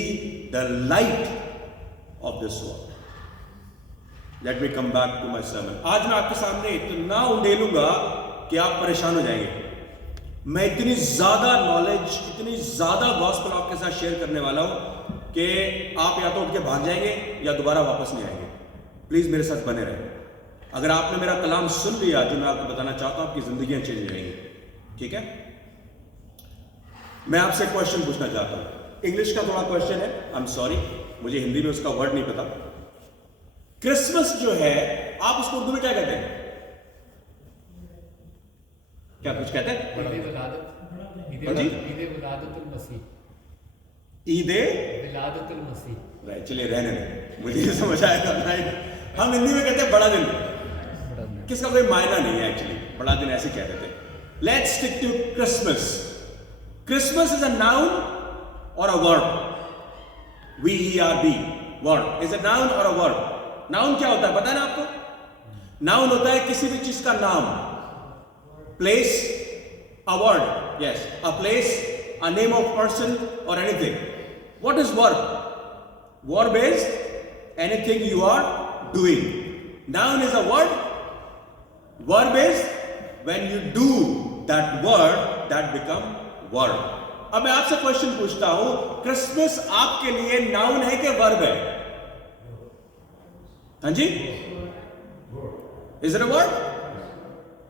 the light of this world. Let me come back to my sermon. आज मैं आपके सामने इतना उंडेलूंगा कि आप परेशान हो जाएंगे। मैं इतनी ज्यादा नॉलेज, इतनी ज्यादा गॉस्पेल आपके साथ शेयर करने वाला हूं कि आप या तो उठ के भाग जाएंगे या दोबारा वापस नहीं आएंगे। प्लीज मेरे साथ बने रहें। अगर आपने मेरा कलाम सुन लिया जो मैं आपको बताना चाहता हूं, आपकी जिंदगियां चेंज हो जाएंगी। ठीक है, मैं आपसे क्वेश्चन पूछना चाहता हूं। इंग्लिश का थोड़ा क्वेश्चन है, आई एम सॉरी, मुझे हिंदी में उसका वर्ड नहीं पता। क्रिसमस जो है, आप उसको उर्दू में क्या कहते हैं? क्या कुछ कहते हैं? ईद विलादतुल मसीह। राइट, चलिए रहने दें, मुझे ये समझ आएगा। राइट, हम हिंदी में कहते हैं बड़ा दिन, किसका कोई मायना नहीं है एक्चुअली, बड़ा दिन ऐसे कह देते हैं। Let's stick to Christmas. Christmas is a noun और a verb. VERB, word is a noun और अ वर्ब। नाउन क्या होता है पता है ना आपको? नाउन होता है किसी भी चीज का नाम। Place, a word, yes, a place, a name of person or anything. What is verb? Verb is anything you are doing. Noun is a word. Verb is when you do that word, that become verb. अब मैं आपसे question पूछता हूं, Christmas आपके लिए noun है कि verb है? हाँ जी, is it a word?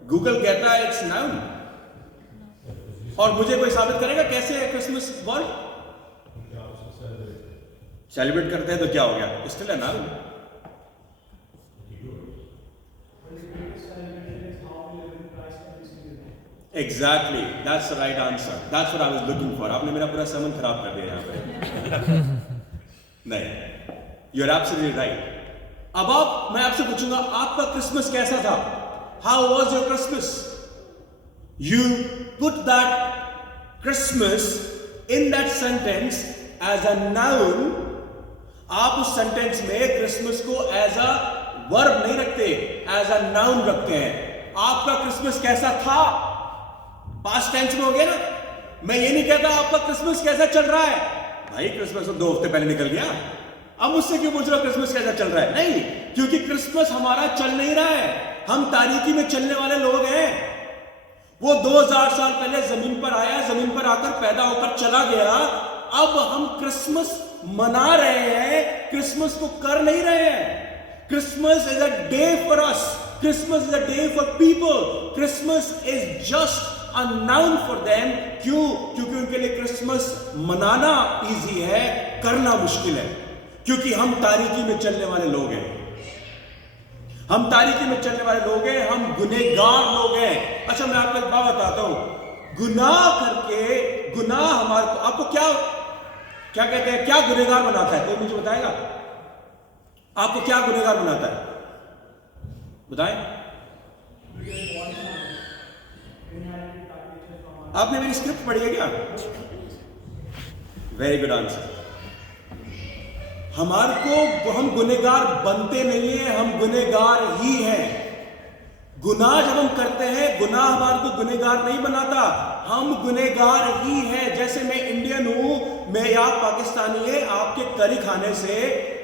Google कहता है इट्स नाउन, और मुझे कोई साबित करेगा कैसे है क्रिसमस वर्ड? सेलिब्रेट करते हैं तो क्या हो गया? स्टिल है noun. Exactly, that's the right answer, that's what I was looking for. आपने मेरा पूरा sermon खराब कर दिया यहाँ पे। नहीं, यू आर एब्सोल्युटली राइट। अब मैं आपसे पूछूंगा, आपका क्रिसमस कैसा था? How was your Christmas? You put that Christmas in that sentence as a noun. आप उस सेंटेंस में क्रिसमस को एज अ वर्ब नहीं रखते, एज अ नाउन रखते हैं। आपका क्रिसमस कैसा था? पास्ट टेंस में हो गया ना। मैं ये नहीं कहता आपका क्रिसमस कैसा चल रहा है। भाई क्रिसमस तो 2 हफ्ते पहले निकल गया, अब मुझसे क्यों पूछ रहे हो क्रिसमस कैसा चल रहा है? नहीं, क्योंकि क्रिसमस हमारा चल नहीं रहा है। हम तारीकी में चलने वाले लोग हैं। वो 2000 साल पहले जमीन पर आया, जमीन पर आकर पैदा होकर चला गया। अब हम क्रिसमस मना रहे हैं, क्रिसमस को कर नहीं रहे हैं। Christmas is a day for us, Christmas is a day for people, Christmas is just a noun for them. क्यों? क्योंकि उनके लिए क्रिसमस मनाना इजी है, करना मुश्किल है, क्योंकि हम तारीकी में चलने वाले लोग हैं। हम तारीकी में चलने वाले लोग हैं, हम गुनहगार लोग हैं। अच्छा, मैं आपको एक बात बताता हूं, गुनाह करके, गुनाह हमारे, आपको क्या कहते हैं, क्या गुनहगार बनाता है? कोई मुझे बताएगा आपको क्या गुनहगार बनाता है? बताएं। आपने मेरी स्क्रिप्ट पढ़ी है क्या? Very good answer. हमारे को, हम गुनहगार बनते नहीं हैं, हम गुनहगार ही हैं। गुनाह जब हम करते हैं, गुनाह हमारे को गुनहगार नहीं बनाता, हम गुनहगार ही हैं। जैसे मैं इंडियन हूं, मैं या पाकिस्तानी है, आपके करी खाने से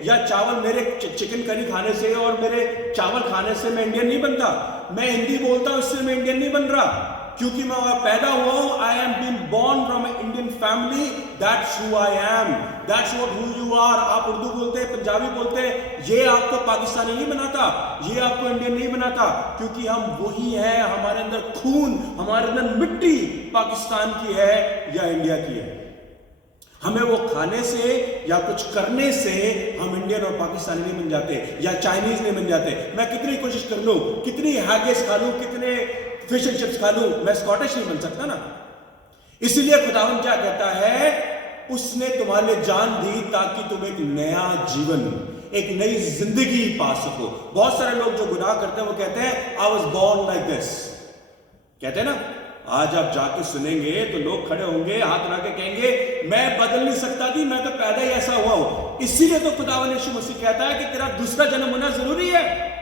या चावल, मेरे चिकन करी खाने से और मेरे चावल खाने से मैं इंडियन नहीं बनता। मैं हिंदी बोलता हूं, इससे मैं इंडियन नहीं बन रहा, क्योंकि मैं वहां पैदा हुआ हूं। I am been born from Indian family, that's who I am, that's what who you are. आप उर्दू बोलते हैं, पंजाबी बोलते हैं, ये आपको पाकिस्तानी नहीं बनाता, ये आपको इंडियन नहीं बनाता, क्योंकि हम वही हैं। हमारे अंदर खून, हमारे अंदर मिट्टी पाकिस्तान की है या इंडिया की है। हमें वो खाने से या कुछ करने से हम इंडियन और पाकिस्तानी नहीं बन जाते, या चाइनीज नहीं बन जाते। मैं कितनी कोशिश कर लूं, कितनी हैगिस खा लूं, कितने फिश एंड चिप्स खा लूं, मैं स्कॉटिश नहीं बन सकता ना। इसीलिए खुदावंद क्या कहता है, उसने तुम्हारे लिए जान दी ताकि तुम एक नया जीवन, एक नई जिंदगी पा सको। बहुत सारे लोग जो गुनाह करते हैं वो कहते हैं I was born like this, कहते हैं ना। आज आप जाके सुनेंगे तो लोग खड़े होंगे, हाथ उठा के कहेंगे मैं बदल नहीं सकता थी, मैं तो पैदा ही ऐसा हुआ हूं। इसीलिए तो खुदावंद यीशु मसीह कहता है कि तेरा दूसरा जन्म होना जरूरी है।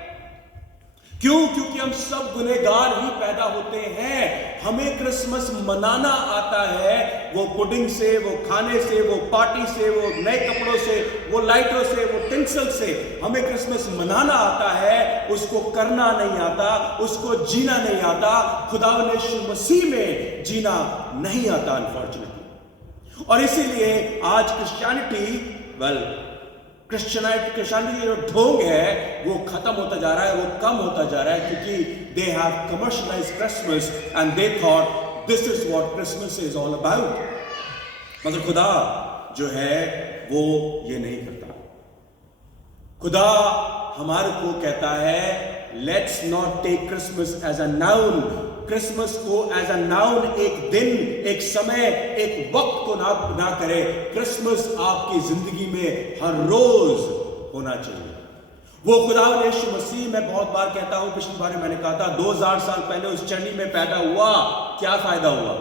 क्यों? क्योंकि हम सब गुनहगार ही पैदा होते हैं। हमें क्रिसमस मनाना आता है, वो पुडिंग से, वो खाने से, वो पार्टी से, वो नए कपड़ों से, वो लाइटों से, वो टिंसल से। हमें क्रिसमस मनाना आता है, उसको करना नहीं आता, उसको जीना नहीं आता। खुदावंद यीशु मसीह में जीना नहीं आता अनफॉर्चुनेटली। और इसीलिए आज क्रिश्चियनिटी क्रिश्चियनिटी जो ढोंग है वो खत्म होता जा रहा है, वो कम होता जा रहा है, क्योंकि they have commercialised Christmas and they thought this is what Christmas is all about. मगर खुदा जो है वो ये नहीं करता। खुदा हमारे को कहता है let's not take Christmas as a noun. Christmas को एज अ नाउन, एक दिन, एक समय, एक वक्त को ना करे। क्रिसमस आपकी जिंदगी में हर रोज होना चाहिए। वो खुदावंद यीशु मसीह, मैं बहुत बार कहता हूं, पिछली बार मैंने कहा था 2000 साल पहले उस चरनी में पैदा हुआ, क्या फायदा हुआ?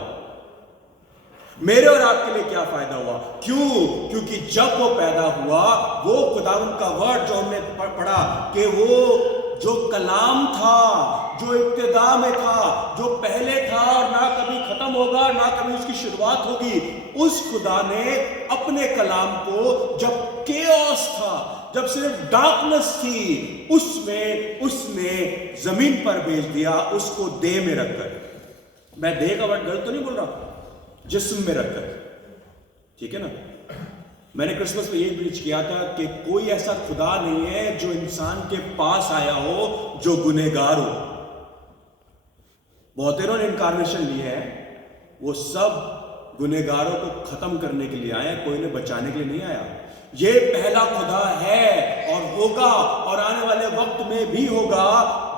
मेरे और आपके लिए क्या फायदा हुआ? क्यों? क्योंकि जब वो पैदा हुआ, वो खुदावंद का वर्ड जो हमने पढ़ा कि वो जो कलाम था, जो इब्तिदा में था, जो पहले था और ना कभी खत्म होगा, ना कभी उसकी शुरुआत होगी, उस खुदा ने अपने कलाम को जब केओस था, जब सिर्फ डार्कनेस थी, उसमें उसने जमीन पर भेज दिया, उसको देह में रखकर। मैं देह का वर्ड गलत तो नहीं बोल रहा, जिस्म में रखकर, ठीक है ना। मैंने क्रिसमस में यही प्रीच किया था कि कोई ऐसा खुदा नहीं है जो इंसान के पास आया हो जो गुनहगार हो। बहुतेरों ने इनकारनेशन ली है, वो सब गुनहगारों को खत्म करने के लिए आए, कोई ने बचाने के लिए नहीं आया। ये पहला खुदा है और होगा और आने वाले वक्त में भी होगा,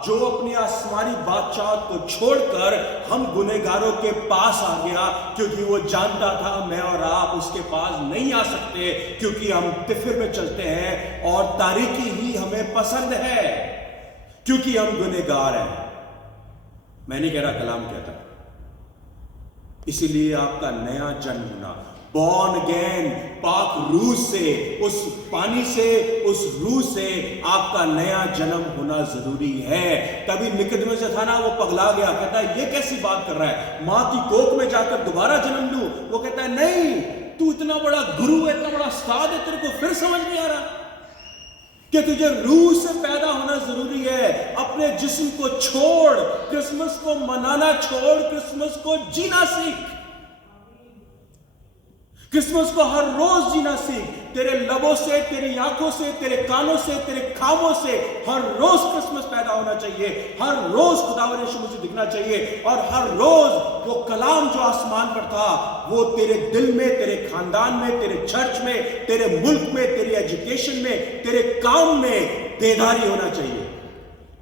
जो अपनी आसमानी बादशाह को छोड़कर हम गुनहगारों के पास आ गया, क्योंकि वो जानता था मैं और आप उसके पास नहीं आ सकते, क्योंकि हम तिफिर में चलते हैं और तारीकी ही हमें पसंद है, क्योंकि हम गुनहगार हैं। मैं नहीं कह रहा, कलाम कहता। इसीलिए आपका नया जन्म होना, बॉर्न अगेन, पाक रूह से, उस पानी से, उस रूह से आपका नया जन्म होना जरूरी है। तभी निकोदेमुस जो था ना, वो पगला गया, कहता है ये कैसी बात कर रहा है, मां की कोख में जाकर दोबारा जन्म लूं? वो कहता है नहीं, तू इतना बड़ा गुरु है, इतना बड़ा उस्ताद है, तेरे को फिर समझ नहीं आ रहा कि तुझे रूह से पैदा होना जरूरी है। अपने जिस्म को छोड़, क्रिसमस को मनाना छोड़, क्रिसमस को जीना सीख। क्रिसमस को हर रोज जीना सीख। तेरे लबों से, तेरी आंखों से, तेरे कानों से, तेरे खामों से हर रोज क्रिसमस पैदा होना चाहिए। हर रोज खुदावंद यीशु मसीह दिखना चाहिए, और हर रोज वो कलाम जो आसमान पर था वो तेरे दिल में, तेरे खानदान में, तेरे चर्च में, तेरे मुल्क में, तेरी एजुकेशन में, तेरे काम में देदारी होना चाहिए,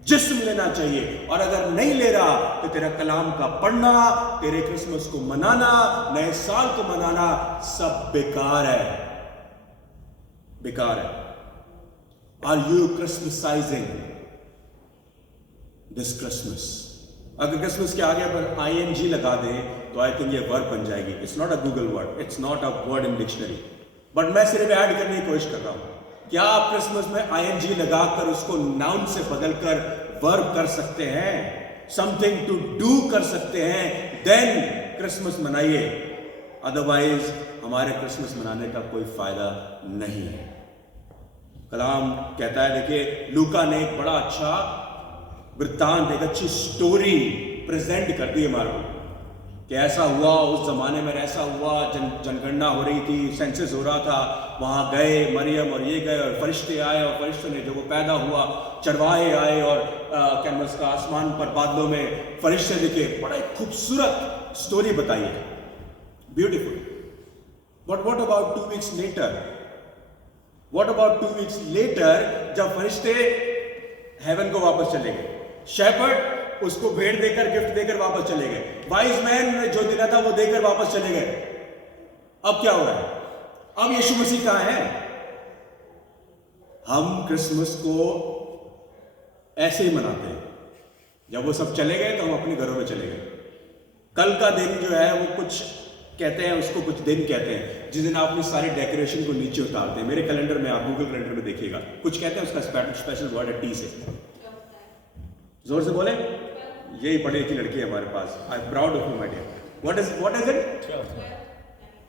जिस्म लेना चाहिए। और अगर नहीं ले रहा तो तेरा कलाम का पढ़ना, तेरे क्रिसमस को मनाना, नए साल को मनाना सब बेकार है, बेकार है। Are you christmasizing this Christmas? अगर क्रिसमस के आगे पर ING लगा दे तो आई थिंक ये वर्ड बन जाएगी। It's not a Google word, it's not a word in dictionary, but मैं सिर्फ ऐड करने की कोशिश कर रहा हूं। क्या आप क्रिसमस में ING लगाकर उसको नाउन से बदलकर वर्ब कर सकते हैं? समथिंग टू डू कर सकते हैं, देन क्रिसमस मनाइए। अदरवाइज हमारे क्रिसमस मनाने का कोई फायदा नहीं है। कलाम कहता है, देखिए लूका ने एक बड़ा अच्छा वृत्तांत, एक अच्छी स्टोरी प्रेजेंट कर दी हमारे को कि ऐसा हुआ, उस जमाने में ऐसा हुआ, जनगणना हो रही थी, सेंसस हो रहा था, वहां गए मरियम और ये गए और फरिश्ते आए, और फरिश्तों ने जो वो पैदा हुआ, चरवाहे आए और कैनवस का आसमान पर बादलों में फरिश्ते दिखे। बड़ा खूबसूरत स्टोरी बताई है, beautiful. But what about 2 weeks later? What about 2 weeks later, जब फरिश्ते हेवन को वापस चले गए, शेपर्ड उसको भेड़ देकर, गिफ्ट देकर वापस चले गए, वाइज मैन ने जो दिया था वो देकर वापस चले गए, अब क्या हो रहा है? अब यीशु मसीह कहां है? हम क्रिसमस को ऐसे ही मनाते हैं, जब वो सब चले गए तो हम अपने घरों में चले गए। कल का दिन जो है वो कुछ कहते हैं, उसको कुछ दिन कहते हैं, जिस दिन आप अपनी सारी डेकोरेशन को नीचे उतारते हैं। मेरे कैलेंडर में, आप गूगल कैलेंडर में देखिएगा, कुछ कहते हैं, उसका स्पेशल वर्ड है टी से। जोर से बोले। यही पढ़ी लिखी लड़की है हमारे पास। I am proud of you my dear. What is it?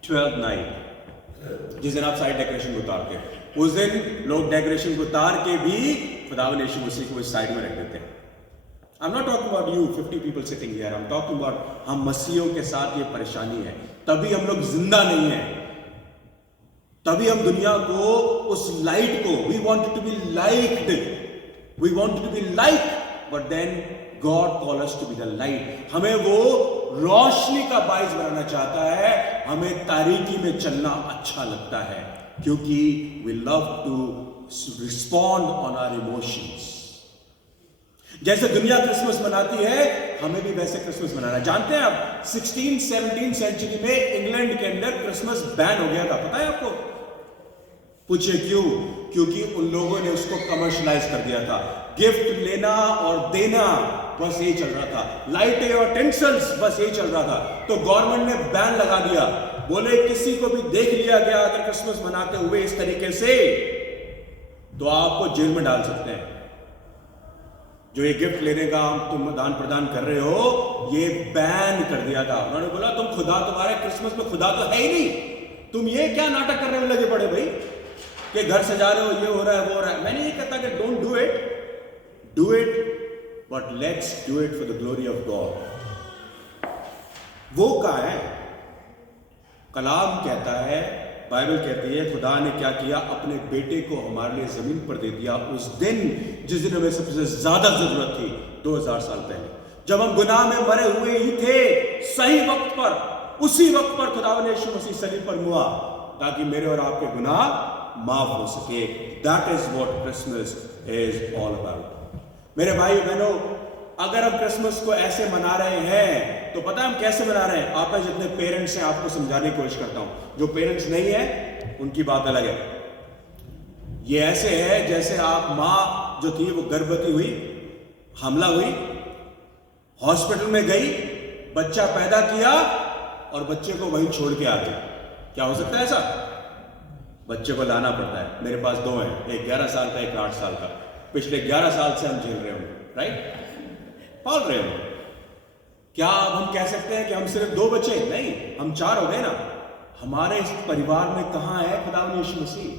12th night, जिस दिन आप सारी डेकोरेशन को उतारते हैं, उस दिन लोग डेकोरेशन को उतार के भी खुदावंद यीशु मसीह को इस साइड में रख देते हैं। I am not talking about you 50 people sitting here, I am talking about हम मसीहियों के साथ ये परेशानी है, तभी हम लोग जिंदा नहीं है, तभी हम दुनिया को, उस लाइट को, we wanted to be liked, we wanted to be like, but then God call us to be the light. हमें वो रोशनी का बाइस बनाना चाहता है, हमें तारीकी में चलना अच्छा लगता है, क्योंकि we love to respond on our emotions. जैसे दुनिया क्रिसमस मनाती है, हमें भी वैसे क्रिसमस मनाना है। जानते हैं आप 16-17 सेंचुरी में इंग्लैंड के अंदर क्रिसमस बैन हो गया था, पता है आपको? पूछिए क्यों? क्योंकि उन लोगों ने उसको कमर्शलाइज कर दिया था। गिफ्ट लेना और देना, बस यही चल रहा था, लाइटें और टेंसल्स, बस यही चल रहा था। तो गवर्नमेंट ने बैन लगा दिया, बोले किसी को भी देख लिया गया अगर क्रिसमस मनाते हुए इस तरीके से, तो आपको जेल में डाल सकते हैं। जो ये गिफ्ट लेने का तुम दान प्रदान कर रहे हो, ये बैन कर दिया था। उन्होंने बोला तुम खुदा, तुम्हारे क्रिसमस में खुदा तो है ही नहीं, तुम ये क्या नाटक करने में लगे पड़े भाई, कि घर सजा रहे हो, ये हो रहा है, वो हो रहा है। मैंने ये कहता कि don't do it, but let's do it for the glory of God. वो कहां है? कलाम कहता है, बाइबल कहती है, खुदा ने क्या किया, अपने बेटे को हमारे लिए जमीन पर दे दिया उस दिन जिस दिन हमें सबसे ज्यादा जरूरत थी, 2000 साल पहले, जब हम गुनाह में मरे हुए ही थे। सही वक्त पर, उसी वक्त पर खुदावंद यीशु मसीह सलीब पर मुआ, ताकि मेरे और आपके गुनाह माफ हो सके। That is what Christmas is all about. मेरे भाई बहनों, अगर हम क्रिसमस को ऐसे मना रहे हैं, तो पता है हम कैसे मना रहे हैं? आप में जितने पेरेंट्स हैं, आपको समझाने की कोशिश करता हूं। जो पेरेंट्स नहीं है, उनकी बात अलग है। ये ऐसे है जैसे आप मां जो थी वो गर्भवती हुई, हमला हुई, हॉस्पिटल में गई, बच्चा पैदा किया और बच्चे को वहीं छोड़ के आ गई। क्या हो सकता है ऐसा? बच्चे को लाना पड़ता है। मेरे पास 2 हैं, एक 11 साल का, एक 8 साल का। पिछले 11 साल से हम झेल रहे होंगे, राइट? पाल रहे होंगे। क्या अब हम कह सकते हैं कि हम सिर्फ 2 बच्चे? नहीं, हम 4 हो गए ना। हमारे इस परिवार में कहां है खुदावंद यीशु मसीह?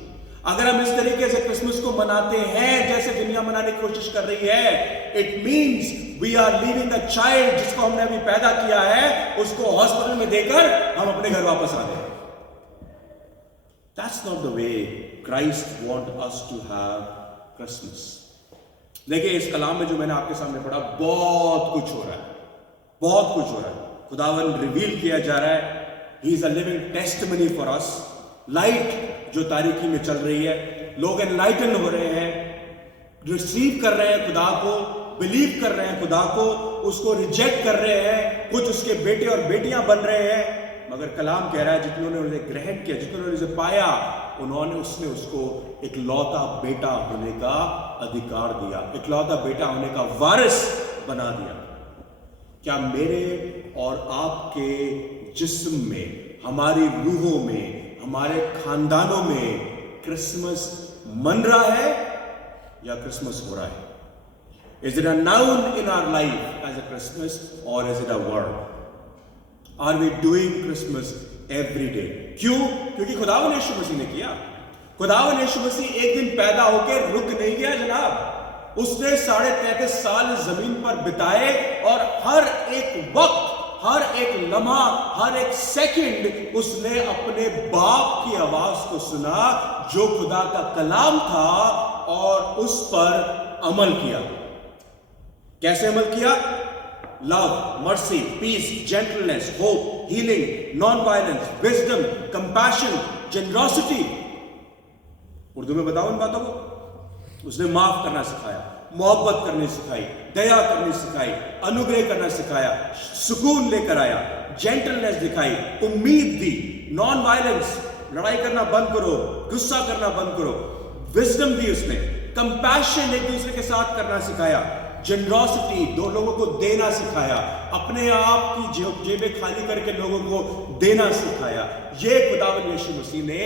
अगर हम इस तरीके से क्रिसमस को मनाते हैं जैसे दुनिया मनाने की कोशिश कर रही है, it means we are leaving a child, जिसको हमने अभी पैदा किया है, उसको हॉस्पिटल में देकर हम अपने घर वापस आ गए। That's not the way Christ wants us to have Christmas. देखिए, इस कलाम में जो मैंने आपके सामने पढ़ा, बहुत कुछ हो रहा है, बहुत कुछ हो रहा है। खुदावंद रिवील किया जा रहा है। He is a living testimony for us. Light जो तारीकी में चल रही है, लोग एनलाइटन हो रहे हैं, रिसीव कर रहे हैं खुदा को, बिलीव कर रहे हैं खुदा को, उसको रिजेक्ट कर रहे हैं, कुछ उसके बेटे और बेटियां बन रहे हैं। मगर कलाम कह रहा है, जितने उसे ग्रहण किया, जितने उसे पाया, उसने उसको एक लौता बेटा होने का अधिकार दिया, एक लौता बेटा होने का वारिस बना दिया। क्या मेरे और आपके जिस्म में, हमारी रूहों में, हमारे खानदानों में क्रिसमस मन रहा है या क्रिसमस हो रहा है? Is it a noun in our life as a Christmas or is it a verb? Are we doing Christmas every day? क्यों? क्योंकि खुदावंद यीशु मसीह ने किया। खुदावंद यीशु मसीह एक दिन पैदा होकर रुक नहीं गया जनाब। उसने 33.5 साल जमीन पर बिताए और हर एक वक्त, हर एक लम्हा, हर एक सेकंड उसने अपने बाप की आवाज को सुना, जो खुदा का कलाम था, और उस पर अमल किया। कैसे अमल किया? love, mercy, peace, gentleness, hope, healing, non-violence, wisdom, compassion, generosity. Urdu में बताओ इन बातों को। उसने माफ करना सिखाया, मोहब्बत करनी सिखाई, दया करनी सिखाई, अनुग्रह करना सिखाया, सुकून लेकर आया, जेंटलनेस दिखाई, उम्मीद दी, नॉन वायलेंस, लड़ाई करना बंद करो, गुस्सा करना बंद करो, विजडम दी उसने, कंपैशन एक दूसरे के साथ करना सिखाया, जनरॉसिटी दो लोगों को देना सिखाया, अपने आप की जेबें खाली करके लोगों को देना सिखाया। ये खुदावन यीशु मसीह ने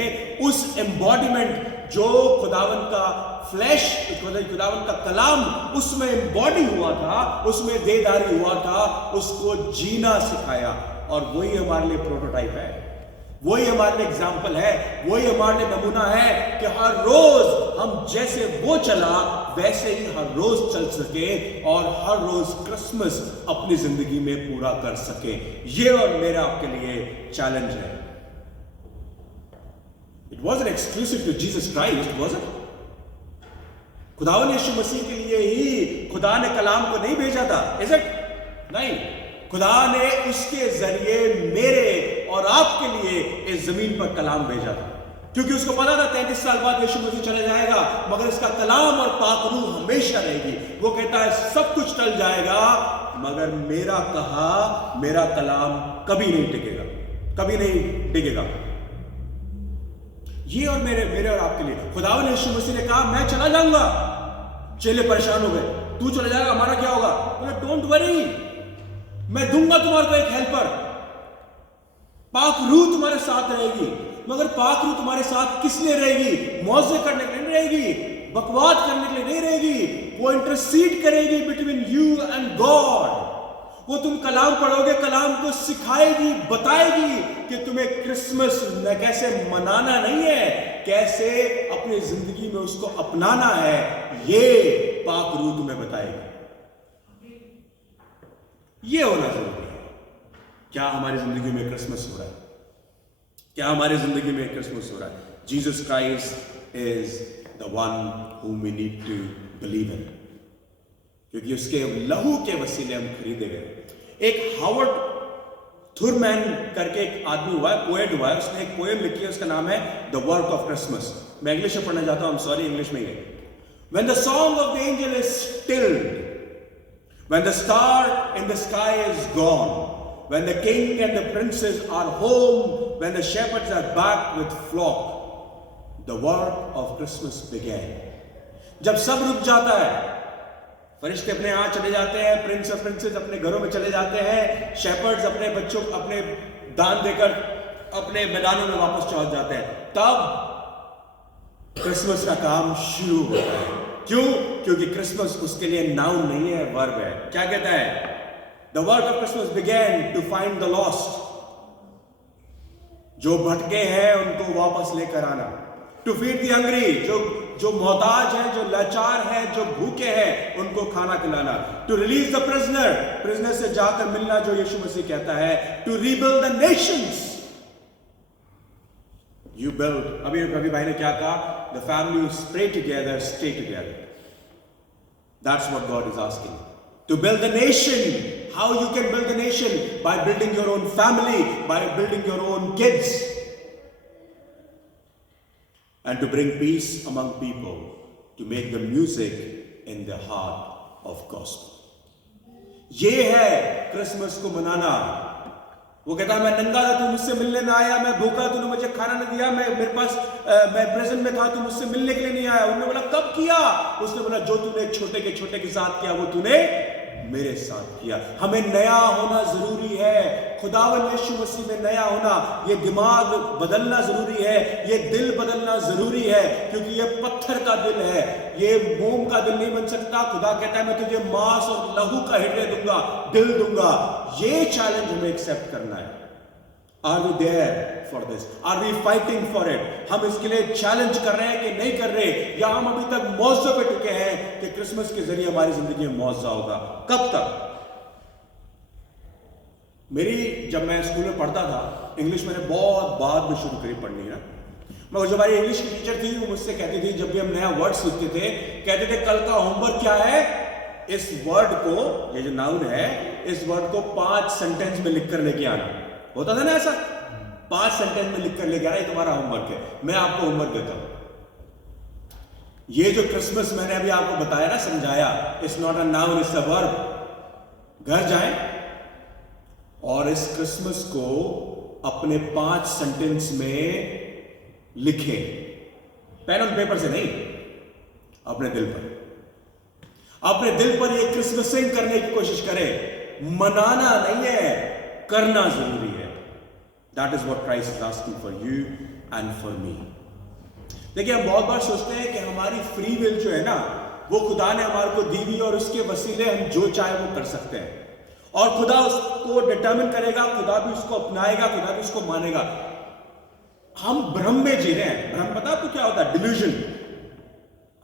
उस एम्बॉडीमेंट जो खुदावन का फ्लैश, खुदावन का कलाम उसमें एम्बॉडी हुआ था, उसमें देदारी हुआ था, उसको जीना सिखाया। और वही हमारे लिए प्रोटोटाइप है, वही हमारे लिए एग्जाम्पल है, वही हमारे लिए नमूना है कि हर रोज हम जैसे वो चला वैसे ही हर रोज चल सके और हर रोज क्रिसमस अपनी जिंदगी में पूरा कर सके। ये और मेरा आपके लिए चैलेंज है। It wasn't exclusive to Jesus Christ, was it? खुदावन यीशु मसीह के लिए ही खुदा ने कलाम को नहीं भेजा था, इज इट? नहीं, खुदा ने उसके जरिए मेरे और आपके लिए इस जमीन पर कलाम भेजा था, क्योंकि उसको पता था 33 साल बाद यीशु मसीह चला जाएगा, मगर इसका कलाम और पाक रूह हमेशा रहेगी। वो कहता है सब कुछ टल जाएगा मगर मेरा कहा, मेरा कलाम कभी नहीं टिकेगा, कभी नहीं टिकेगा। ये और मेरे और आपके लिए खुदावन यीशु मसीह ने कहा मैं चला जाऊंगा। चेले परेशान हो गए, तू चला जाएगा हमारा क्या होगा? बोले डोंट वरी, मैं दूंगा तुम्हारे को एक हेल्पर, पाक रूह तुम्हारे साथ रहेगी। मगर पाक रूह तुम्हारे साथ किस लिए रहेगी? मौजे करने के लिए नहीं रहेगी, बकवाद करने के लिए नहीं रहेगी, वो इंटरसीड करेगी बिटवीन यू एंड गॉड। वो तुम कलाम पढ़ोगे, कलाम को सिखाएगी, बताएगी कि तुम्हें क्रिसमस कैसे मनाना नहीं है, कैसे अपनी जिंदगी में उसको अपनाना है, ये पाक रूह तुम्हें बताएगी। ये होना जरूरी है। क्या हमारी जिंदगी में क्रिसमस हो रहा है? क्या हमारी जिंदगी में क्रिसमस हो रहा है? Jesus Christ is the one whom we need to believe in, क्योंकि उसके लहू के वसीले हम खरीदे गए। एक हावर्ड थुरमैन करके एक आदमी हुआ है, पोएट हुआ है, उसने एक पोएम लिखी है, उसका नाम है द वर्क ऑफ क्रिसमस। मैं इंग्लिश में पढ़ना चाहता हूं, सॉरी इंग्लिश में ही है। When the song of the angel is stilled, when the star in the sky is gone, when the king and the princes are home, when the shepherds are back with flock, the work of Christmas began. जब सब रुक जाता है, फरिश्ते अपने यहाँ चले जाते हैं, प्रिंस और प्रिंसेस अपने घरों में चले जाते हैं, शेपर्ड्स अपने बच्चों अपने दान देकर अपने मैदानों में वापस चौंक जाते हैं, तब क्रिसमस का काम शुरू होता है। क्यों? क्योंकि क्रिसमस उसके लिए नाउन नहीं है, वर्ब है। क्या कहता है? The work of Christmas began to find the lost. जो भटके हैं उनको वापस लेकर आना, टू फीड द हंग्री, जो मोहताज है, जो लाचार है, जो भूखे हैं, उनको खाना खिलाना, टू रिलीज द प्रिजनर से जाकर मिलना, जो यीशु मसीह कहता है, to rebuild the nations. You build, अभी रवि भाई ने क्या कहा? The family who pray together, stay together. That's what God is asking. To build a nation. How you can build a nation? By building your own family, by building your own kids. And to bring peace among people, to make the music in the heart of gospel. ये है Christmas को मनाना। वो कहता है मैं नंगा था, तू मुझसे मिलने ना आया, मैं भूखा, तूने मुझे खाना नहीं दिया, मैं प्रेजेंट में था, तू मुझसे मिलने के लिए नहीं आया। उन्होंने बोला कब किया? उसने बोला जो तूने छोटे के साथ किया वो तूने मेरे साथ किया। हमें नया होना जरूरी है, खुदावन यीशु मसीह में नया होना, ये दिमाग बदलना जरूरी है, ये दिल बदलना जरूरी है, क्योंकि ये पत्थर का दिल है, ये मोम का दिल नहीं बन सकता। खुदा कहता है मैं तुझे मांस और लहू का हृदय दूंगा, दिल दूंगा। ये चैलेंज हमें एक्सेप्ट करना है। Are we there for this? Are we fighting for it? हम इसके लिए चैलेंज कर रहे हैं कि नहीं कर रहे, या हम अभी तक मौजे पे टिके हैं कि क्रिसमस के जरिए हमारी जिंदगी में मौजा होगा? कब तक? जब मैं स्कूल में पढ़ता था, इंग्लिश मैंने बहुत बाद में शुरू करी पढ़नी ना, मगर जो हमारी इंग्लिश की टीचर थी वो मुझसे कहती थी, जब भी हम नया वर्ड सीखते थे, कहते थे कल का होमवर्क क्या है? इस वर्ड को, ये जो नाउन है, इस वर्ड को 5 सेंटेंस में लिखकर लेके आना। होता था ना ऐसा, 5 सेंटेंस में लिखकर लेके आना, ये तुम्हारा होमवर्क है। मैं आपको होमवर्क देता हूं। ये जो क्रिसमस मैंने अभी आपको बताया ना, समझाया, it's not a noun, it's a verb. घर जाएं और इस क्रिसमस को अपने 5 सेंटेंस में लिखें, पेन और पेपर से नहीं, अपने दिल पर। अपने दिल पर ये क्रिसमसिंग करने की कोशिश करें। मनाना नहीं है, करना जरूरी है। That is what Christ is asking for you and for me. देखिए, हम बहुत बार सोचते हैं कि हमारी फ्री विल जो है ना, वो खुदा ने हमारे को दी हुई और उसके वसीले हम जो चाहे वो कर सकते हैं, और खुदा उसको डिटर्मिन करेगा, खुदा भी उसको अपनाएगा, खुदा भी उसको मानेगा। हम भ्रम में जी रहे हैं। भ्रम पता आपको क्या होता है? डिल्यूजन।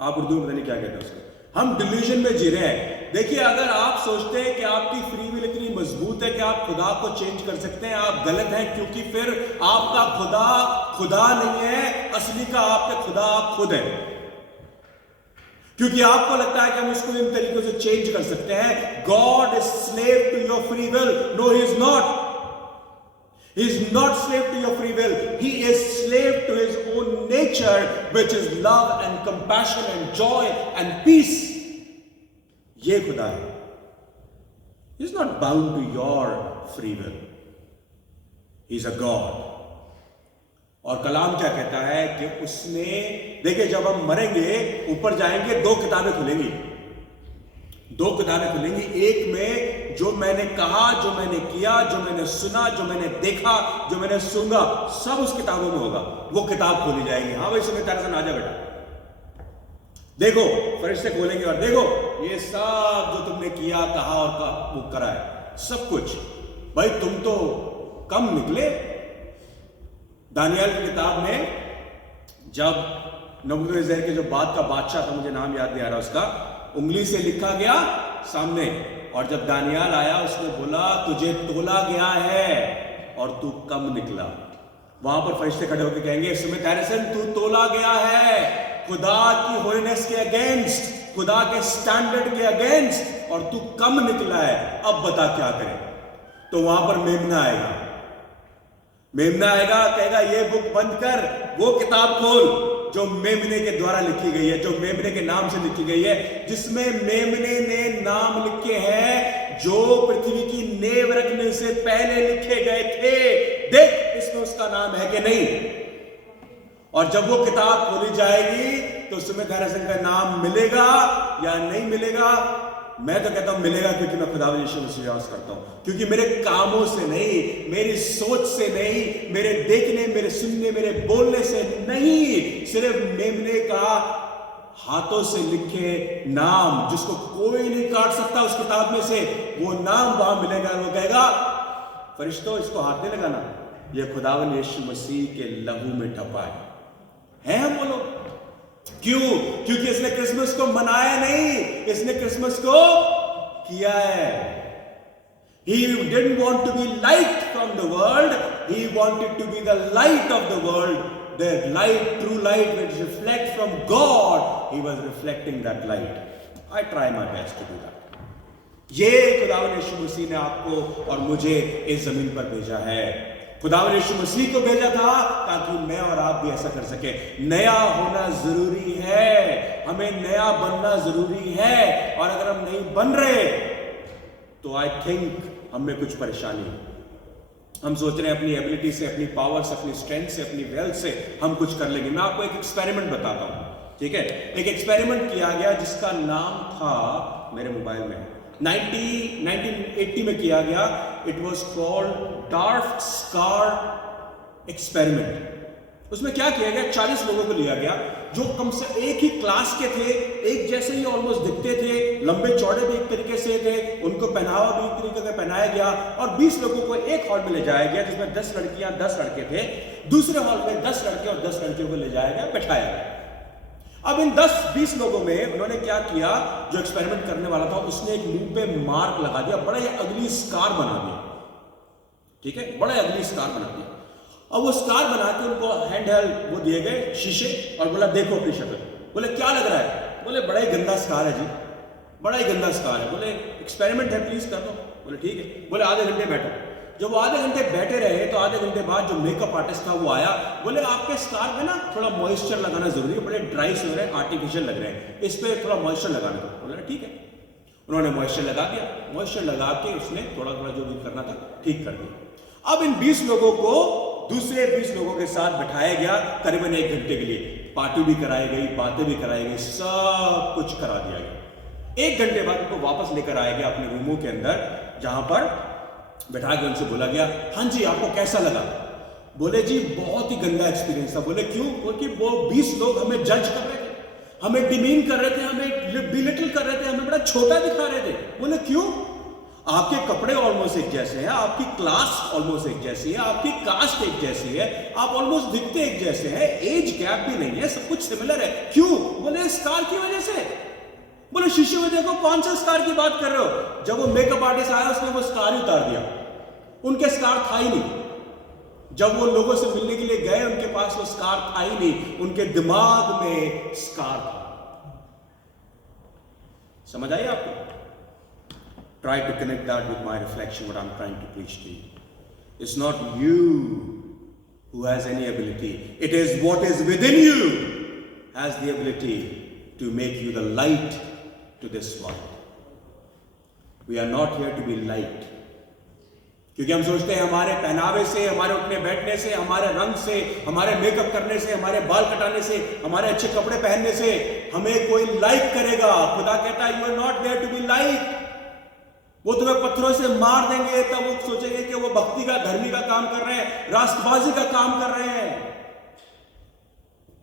आप उर्दू में पता नहीं क्या कहते हैं उसको। हम डिल्यूजन में जी रहे हैं। देखिए, अगर आप सोचते हैं कि आपकी फ्री विल इतनी मजबूत है कि आप खुदा को चेंज कर सकते हैं, आप गलत हैं, क्योंकि फिर आपका खुदा खुदा नहीं है, असली का आपका खुदा आप खुद हैं। क्योंकि आपको लगता है कि हम इसको इन तरीकों से चेंज कर सकते हैं। God is slave to your free will. No, he is not. He is not slave to your free will. He is slave to his own nature, which is love and compassion and joy and peace. ये खुदा है. He is not bound to your free will. He is a God. और कलाम क्या कहता है कि उसने, देखिए, जब हम मरेंगे, ऊपर जाएंगे, 2 किताबें खुलेंगी। 2 किताबें खुलेंगी। एक में जो मैंने कहा, जो मैंने किया, जो मैंने सुना, जो मैंने देखा, जो मैंने सुना, सब उस किताबों में होगा। वो किताब खोली जाएगी। हाँ भाई, सुने तारे से, आ जा बेटा, देखो, फरिश्ते खोलेंगे और देखो ये सब जो तुमने किया, कहा और वो करा है, सब कुछ। भाई तुम तो कम निकले। दानियल की किताब में जब नबूकदनेस्सर के जो बाद का बादशाह था, मुझे नाम याद नहीं आ रहा उसका, उंगली से लिखा गया सामने, और जब दानियाल आया उसने बोला तुझे तोला गया है और तू कम निकला। वहां पर फरिश्ते खड़े होकर कहेंगे, सुमित हैरिसन, तू तोला गया है खुदा की होलीनेस के अगेंस्ट, खुदा के स्टैंडर्ड के अगेंस्ट, और तू कम निकला है। अब बता क्या करें? तो वहां पर मेमना आएगा। मेमना आएगा, कहेगा ये बुक बंद कर, वो किताब खोल जो मेमने के द्वारा लिखी गई है, जो मेमने के नाम से लिखी गई है, जिसमें मेमने ने नाम लिखे हैं जो पृथ्वी की नींव रखने से पहले लिखे गए थे। देख इसमें उसका नाम है कि नहीं। और जब वो किताब खोली जाएगी तो सुमित हैरिसन का नाम मिलेगा या नहीं मिलेगा? मैं तो कहता हूं मिलेगा, क्योंकि मैं खुदा यीशु मसीह विश्वास करता हूं। क्योंकि मेरे कामों से नहीं, मेरी सोच से नहीं, मेरे देखने, मेरे सुनने, मेरे बोलने से नहीं, सिर्फ मेमने का हाथों से लिखे नाम, जिसको कोई नहीं काट सकता उस किताब में से, वो नाम वहां मिलेगा। वो कहेगा, फरिश्तों इसको हाथ नहीं लगाना, ये खुदावन यीशु मसीह के लहू में ठपा है हम वो लोग। क्यों? क्योंकि इसने क्रिसमस को मनाया नहीं, इसने क्रिसमस को किया है। He didn't want to be light from the world, he wanted to be the light of the world. The light, true light which reflects from God, he was reflecting that light. I try my best to do that. ये खुदावन यीशु मसीह ने आपको और मुझे इस जमीन पर भेजा है। खुदावन यीशु मसीह को भेजा था ताकि मैं और आप भी ऐसा कर सके। नया होना जरूरी है, हमें नया बनना जरूरी है, और अगर हम नहीं बन रहे तो आई थिंक हमें कुछ परेशानी है। हम सोच रहे हैं अपनी एबिलिटी से, अपनी पावर से, अपनी स्ट्रेंथ से, अपनी वेल्थ से हम कुछ कर लेंगे। मैं आपको एक एक्सपेरिमेंट बताता हूं, ठीक है? एक एक्सपेरिमेंट किया गया जिसका नाम था, मेरे मोबाइल में, 1980 में किया गया। It was called Darf Scar experiment. उसमें क्या किया गया, 40 लोगों को लिया गया जो कम से एक ही क्लास के थे, एक जैसे ही ऑलमोस्ट दिखते थे, लंबे चौड़े भी एक तरीके से थे, उनको पहनावा भी एक तरीके का पहनाया गया, और 20 लोगों को एक हॉल में ले जाया गया जिसमें 10 लड़कियां 10 लड़के थे। दूसरे हॉल में 10 लड़के और 10 लड़कियों को ले जाया गया, बैठाया गया। अब इन 10-20 लोगों में उन्होंने क्या किया, जो एक्सपेरिमेंट करने वाला था उसने एक मुंह पे मार्क लगा दिया, बड़ा ही अगली स्कार बना दिया, ठीक है, बड़ा अगली स्कार बना दिया। अब वो स्कार बना के उनको हैंड हेल्ड वो दिए गए शीशे, और बोला देखो अपनी शक्ल। बोले क्या लग रहा है? बोले बड़ा ही गंदा स्कार है जी, बड़ा ही गंदा स्कार है। बोले एक्सपेरिमेंट है, प्लीज कर दो। बोले ठीक है। बोले आधे घंटे बैठो। जब वो आधे घंटे बैठे रहे तो आधे घंटे बाद जो मेकअप आर्टिस्ट था वो आया, बोले आपके स्कार्फ में ना थोड़ा मॉइस्चर लगाना जरूरी है, बड़े ड्राई से हो रहे हैं, आर्टिफिशियल लग रहे हैं, इस पे थोड़ा मॉइस्चर लगाना था। बोले ठीक है। उन्होंने मॉइस्चर लगा दिया, मॉइस्चर लगा के उसने थोड़ा थोड़ा जो भी करना था ठीक कर दिया। अब इन 20 लोगों को दूसरे 20 लोगों के साथ बैठाया गया करीबन 1 घंटे के लिए, पार्टी भी कराई गई, बातें भी कराई गई, सब कुछ करा दिया गया। 1 घंटे बाद उनको वापस लेकर आया गया अपने रूमों के अंदर, जहां पर बैठा के उनसे बोला गया हाँ जी आपको कैसा लगा? बोले जी बहुत ही गंदा एक्सपीरियंस था। बोले क्यों? क्योंकि वो 20 लोग हमें जज कर रहे थे, हमें डिमीन कर रहे थे, हमें बिलिटल कर रहे थे, हमें बड़ा छोटा दिखा रहे थे। बोले क्यों? आपके कपड़े ऑलमोस्ट एक जैसे हैं, आपकी क्लास ऑलमोस्ट एक जैसी है, आपकी कास्ट एक जैसी है, आप ऑलमोस्ट दिखते एक जैसे हैं, एज गैप भी नहीं है, सब कुछ सिमिलर है। क्यों? बोले स्कार की वजह से। बोले शीशे में देखो, कौन सा स्कार की बात कर रहे हो? जब वो मेकअप आर्टिस्ट आया उसने वो स्कार ही उतार दिया, उनके स्कार था ही नहीं। जब वो लोगों से मिलने के लिए गए उनके पास वो स्कार था ही नहीं, उनके दिमाग में स्कार था। समझ आई आपको? Try to connect that with my reflection, what I'm trying to preach to you. It's not you who has any ability. It is what is within you has the ability to make you the light to this world. We are not here to be light. क्योंकि हम सोचते हैं हमारे पहनावे से, हमारे उठने बैठने से, हमारे रंग से, हमारे मेकअप करने से, हमारे बाल कटाने से, हमारे अच्छे कपड़े पहनने से हमें कोई लाइक करेगा। खुदा कहता है you are not there to be like. वो तुम्हें पत्थरों से मार देंगे तब वो सोचेंगे कि वो भक्ति का, धर्मी का काम कर रहे हैं, राष्ट्रबाजी का काम कर रहे हैं।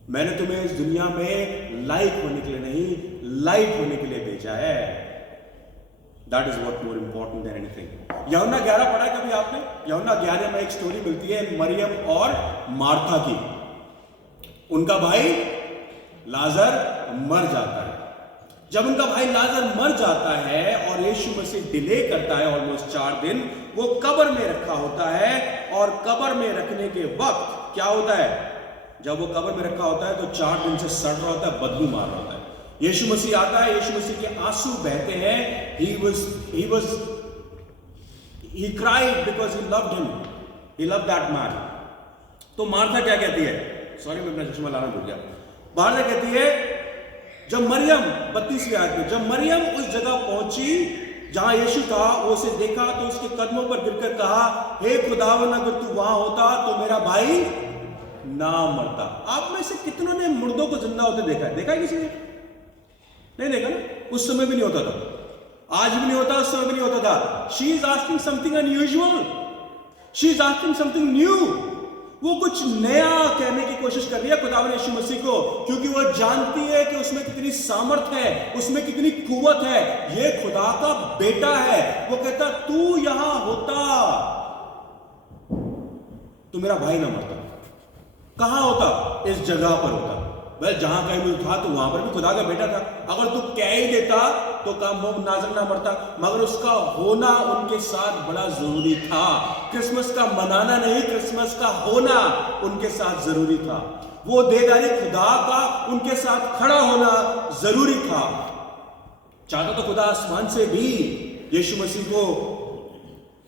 मैंने तुम्हें इस दुनिया में लाइक होने के लिए नहीं, लाइट होने के लिए भेजा है। That is what more important than anything. यूहन्ना 11 पढ़ा कभी आपने? यूहन्ना 11 में एक स्टोरी मिलती है मरियम और मार्था की। उनका भाई लाजर मर जाता है। जब उनका भाई लाजर मर जाता है और यीशु मसीह डिले करता है ऑलमोस्ट 4 दिन, वो कब्र में रखा होता है और कब्र में रखने के वक्त क्या होता है? जब वो कब्र में रखा होता है तो 4 दिन से सड़ रहा होता है, बदबू मार रहा होता है। यीशु मसीह आता है, यीशु मसीह के आंसू बहते हैं। he cried because he loved him, he loved that man। तो मार्था क्या कहती है? सॉरी मैं अपना चश्मा लाना भूल गया। मार्था कहती है जब मरियम 32वें आयत में, जब मरियम उस जगह पहुंची जहां यीशु था, वो उसे देखा तो उसके कदमों पर गिरकर कहा, हे खुदावन अगर तू वहां होता तो मेरा भाई ना मरता। आप में से कितनों ने मुर्दों को जिंदा होते देखा है? देखा है किसी ने? नहीं देखा ना? उस समय भी नहीं होता था, आज भी नहीं होता, उस समय भी नहीं होता था। She is asking something unusual, she is asking something new. वो कुछ नया कहने की कोशिश कर रही है खुदावंद यीशु मसीह को, क्योंकि वो जानती है कि उसमें कितनी सामर्थ है, उसमें कितनी कुव्वत है। ये खुदा का बेटा है। वो कहता तू यहां होता तो मेरा भाई ना मरता। कहां होता? इस जगह पर होता। वह जहां कहीं भी था तो वहां पर भी खुदा का बेटा था। अगर तू कह ही देता तो काम नाजर ना मरता, मगर उसका होना उनके साथ बड़ा जरूरी था। क्रिसमस का मनाना नहीं, क्रिसमस का होना उनके साथ जरूरी था। वो देदारी खुदा का उनके साथ खड़ा होना जरूरी था। चाहता तो खुदा आसमान से भी यीशु मसीह को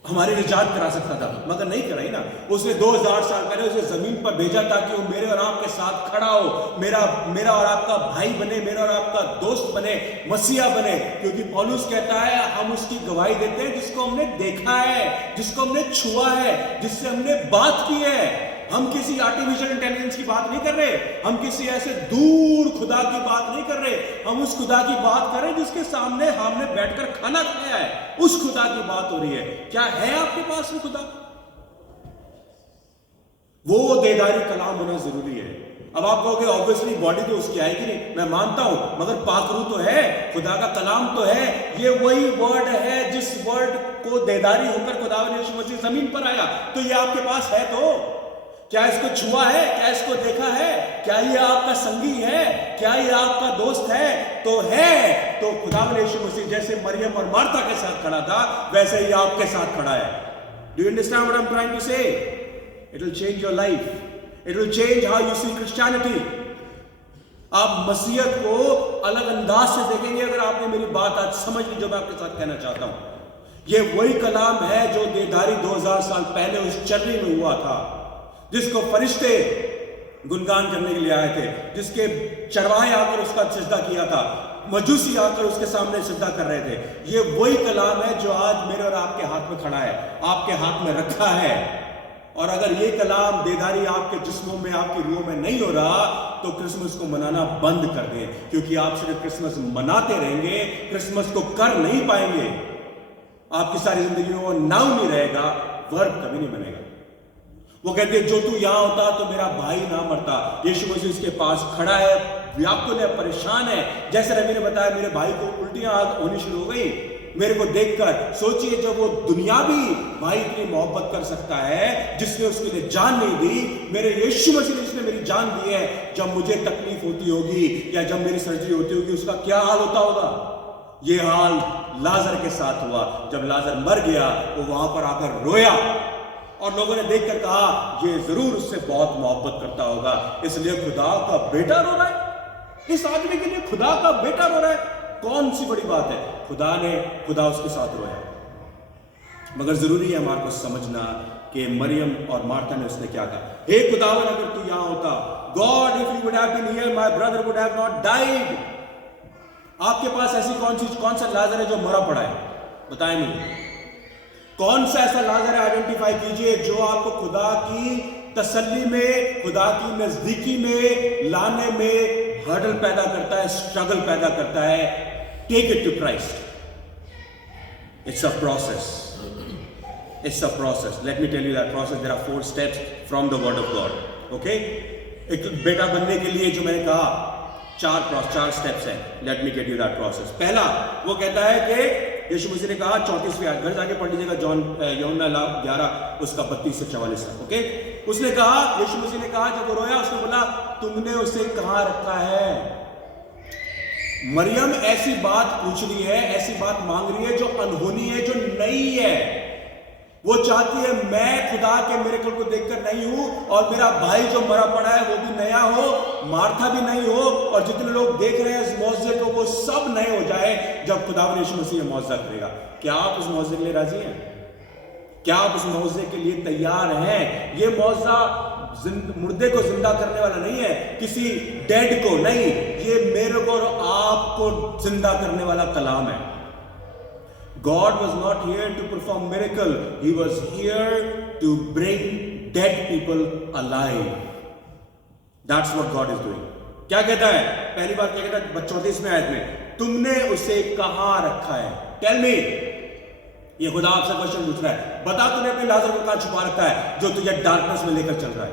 हमारी निजात करा सकता था, मगर नहीं कराई ना। उसने 2000 साल पहले उसे जमीन पर भेजा ताकि वो मेरे और आपके साथ खड़ा हो, मेरा और आपका भाई बने, मेरा और आपका दोस्त बने, मसीहा बने। क्योंकि पौलुस कहता है हम उसकी गवाही देते हैं जिसको हमने देखा है, जिसको हमने छुआ है, जिससे हमने बात की है। हम किसी आर्टिफिशियल इंटेलिजेंस की बात नहीं कर रहे, हम किसी ऐसे दूर खुदा की बात नहीं कर रहे, हम उस खुदा की बात कर रहे हैं जिसके सामने हमने बैठकर खाना खाया है। उस खुदा की बात हो रही है। क्या है आपके पास वो खुदा? वो देदारी कलाम होना जरूरी है। अब आप कहोगे ऑब्वियसली बॉडी तो उसकी आएगी नहीं, मैं मानता हूं, मगर पाकरू तो है, खुदा का कलाम तो है। ये वही वर्ड है जिस वर्ड को देदारी होकर खुदावंद यीशु मसीह जमीन पर आया। तो ये आपके पास है तो क्या इसको छुआ है? क्या इसको देखा है? क्या ये आपका संगी है? क्या ये आपका दोस्त है? तो है। तो खुदावंद यीशु मसीह जैसे मरियम और मार्था के साथ खड़ा था, वैसे ही आपके साथ खड़ा है। Do you understand what I am trying to say? It will change your life, it will change how you see Christianity. आप मसीहत को अलग अंदाज से देखेंगे अगर आपने मेरी बात आज समझ ली जो मैं आपके साथ कहना चाहता हूं। ये वही कलाम है जो देदारी 2000 साल पहले उस चर्नी में हुआ था, जिसको फरिश्ते गुणगान करने के लिए आए थे, जिसके चरवाहे आकर उसका सजदा किया था, मजूसी आकर उसके सामने सजदा कर रहे थे। ये वही कलाम है जो आज मेरे और आपके हाथ में खड़ा है, आपके हाथ में रखा है। और अगर ये कलाम देदारी आपके जिस्मों में, आपकी रूह में नहीं हो रहा, तो क्रिसमस को मनाना बंद कर दें, क्योंकि आप सिर्फ क्रिसमस मनाते रहेंगे, क्रिसमस को कर नहीं पाएंगे। आपकी सारी जिंदगी में वो नाउ नहीं रहेगा, वर्ब कभी नहीं बनेगा। वो कहते हैं जो तू यहां होता तो मेरा भाई ना मरता। यीशु मसीह उसके पास खड़ा है, व्याकुल है, परेशान है। जैसे रवि ने बताया, मेरे भाई को उल्टियां होनी शुरू हो गई मेरे को देखकर। सोचिए, जब वो दुनियावी भाई इतनी मोहब्बत कर सकता है, जिसने उसके लिए जान नहीं दी, मेरे यीशु मसीह ने जिसने मेरी जान दी है, जब मुझे तकलीफ होती होगी या जब मेरी सर्जरी होती होगी, उसका क्या हाल होता होगा। ये हाल लाजर के साथ हुआ। जब लाजर मर गया, वो वहां पर आकर रोया और लोगों ने देखकर कहा, ये जरूर उससे बहुत मोहब्बत करता होगा, इसलिए खुदा का बेटा रो रहा है। इस आदमी के लिए खुदा का बेटा रो रहा है, कौन सी बड़ी बात है। खुदा उसके साथ रोया। मगर जरूरी है हमारे को समझना कि मरियम और मार्था ने उसने क्या कहा। हे खुदावन, अगर तू यहां होता, God if you would have been here, my brother would have not died. आपके पास ऐसी कौन सा लाजर है जो मरा पड़ा है, बताएं मुझे। कौन सा ऐसा लाजर है, आइडेंटिफाई कीजिए, जो आपको खुदा की तसल्ली में, खुदा की नजदीकी में लाने में हर्डल पैदा करता है, स्ट्रगल पैदा करता है। Take it to Christ. It's a process, it's a process. Let me tell you that process. There are 4 steps from the word of God. Okay, एक बेटा बनने के लिए जो मैंने कहा 4 स्टेप्स हैं। Let me get you that process. पहला वो कहता है कि यीशु मसीह ने कहा 34वीं आयत, घर जाके पढ़ लीजिएगा, यूहन्ना 11 उसका 32 से 44 तक। ओके, उसने कहा, यीशु मसीह ने कहा, जब वो रोया, उसने बोला, तुमने उसे कहां रखा है। मरियम ऐसी बात पूछ रही है, ऐसी बात मांग रही है जो अनहोनी है, जो नई है। वो चाहती है मैं खुदा के मिरेकल को देखकर नहीं हूं, और मेरा भाई जो मरा पड़ा है वो भी नया हो, मार्था भी नहीं हो, और जितने लोग देख रहे हैं इस मौजूदे को, वो सब नए हो जाए जब खुदावंद यीशु मसीह मौजूदा करेगा। क्या आप उस मौजूदे के लिए राजी हैं? क्या आप उस मौजूदे के लिए तैयार हैं? ये मौजूदा मुर्दे को जिंदा करने वाला नहीं है, किसी डेड को नहीं, ये मेरे को और आपको जिंदा करने वाला कलाम है। God was not here to perform miracle, he was here to bring dead people alive. That's what God is doing. क्या कहता है? पहली बार क्या कहता है 34वें आयत में, तुमने उसे कहां रखा है। टेल मी, ये खुदा आपसे क्वेश्चन पूछ रहा है, बता तूने अपने लाजर को कहां छुपा रखा है, जो तुझे डार्कनेस में लेकर चल रहा है,